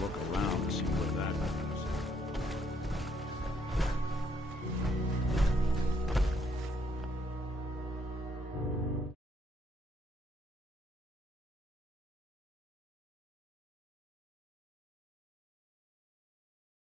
look around to see where that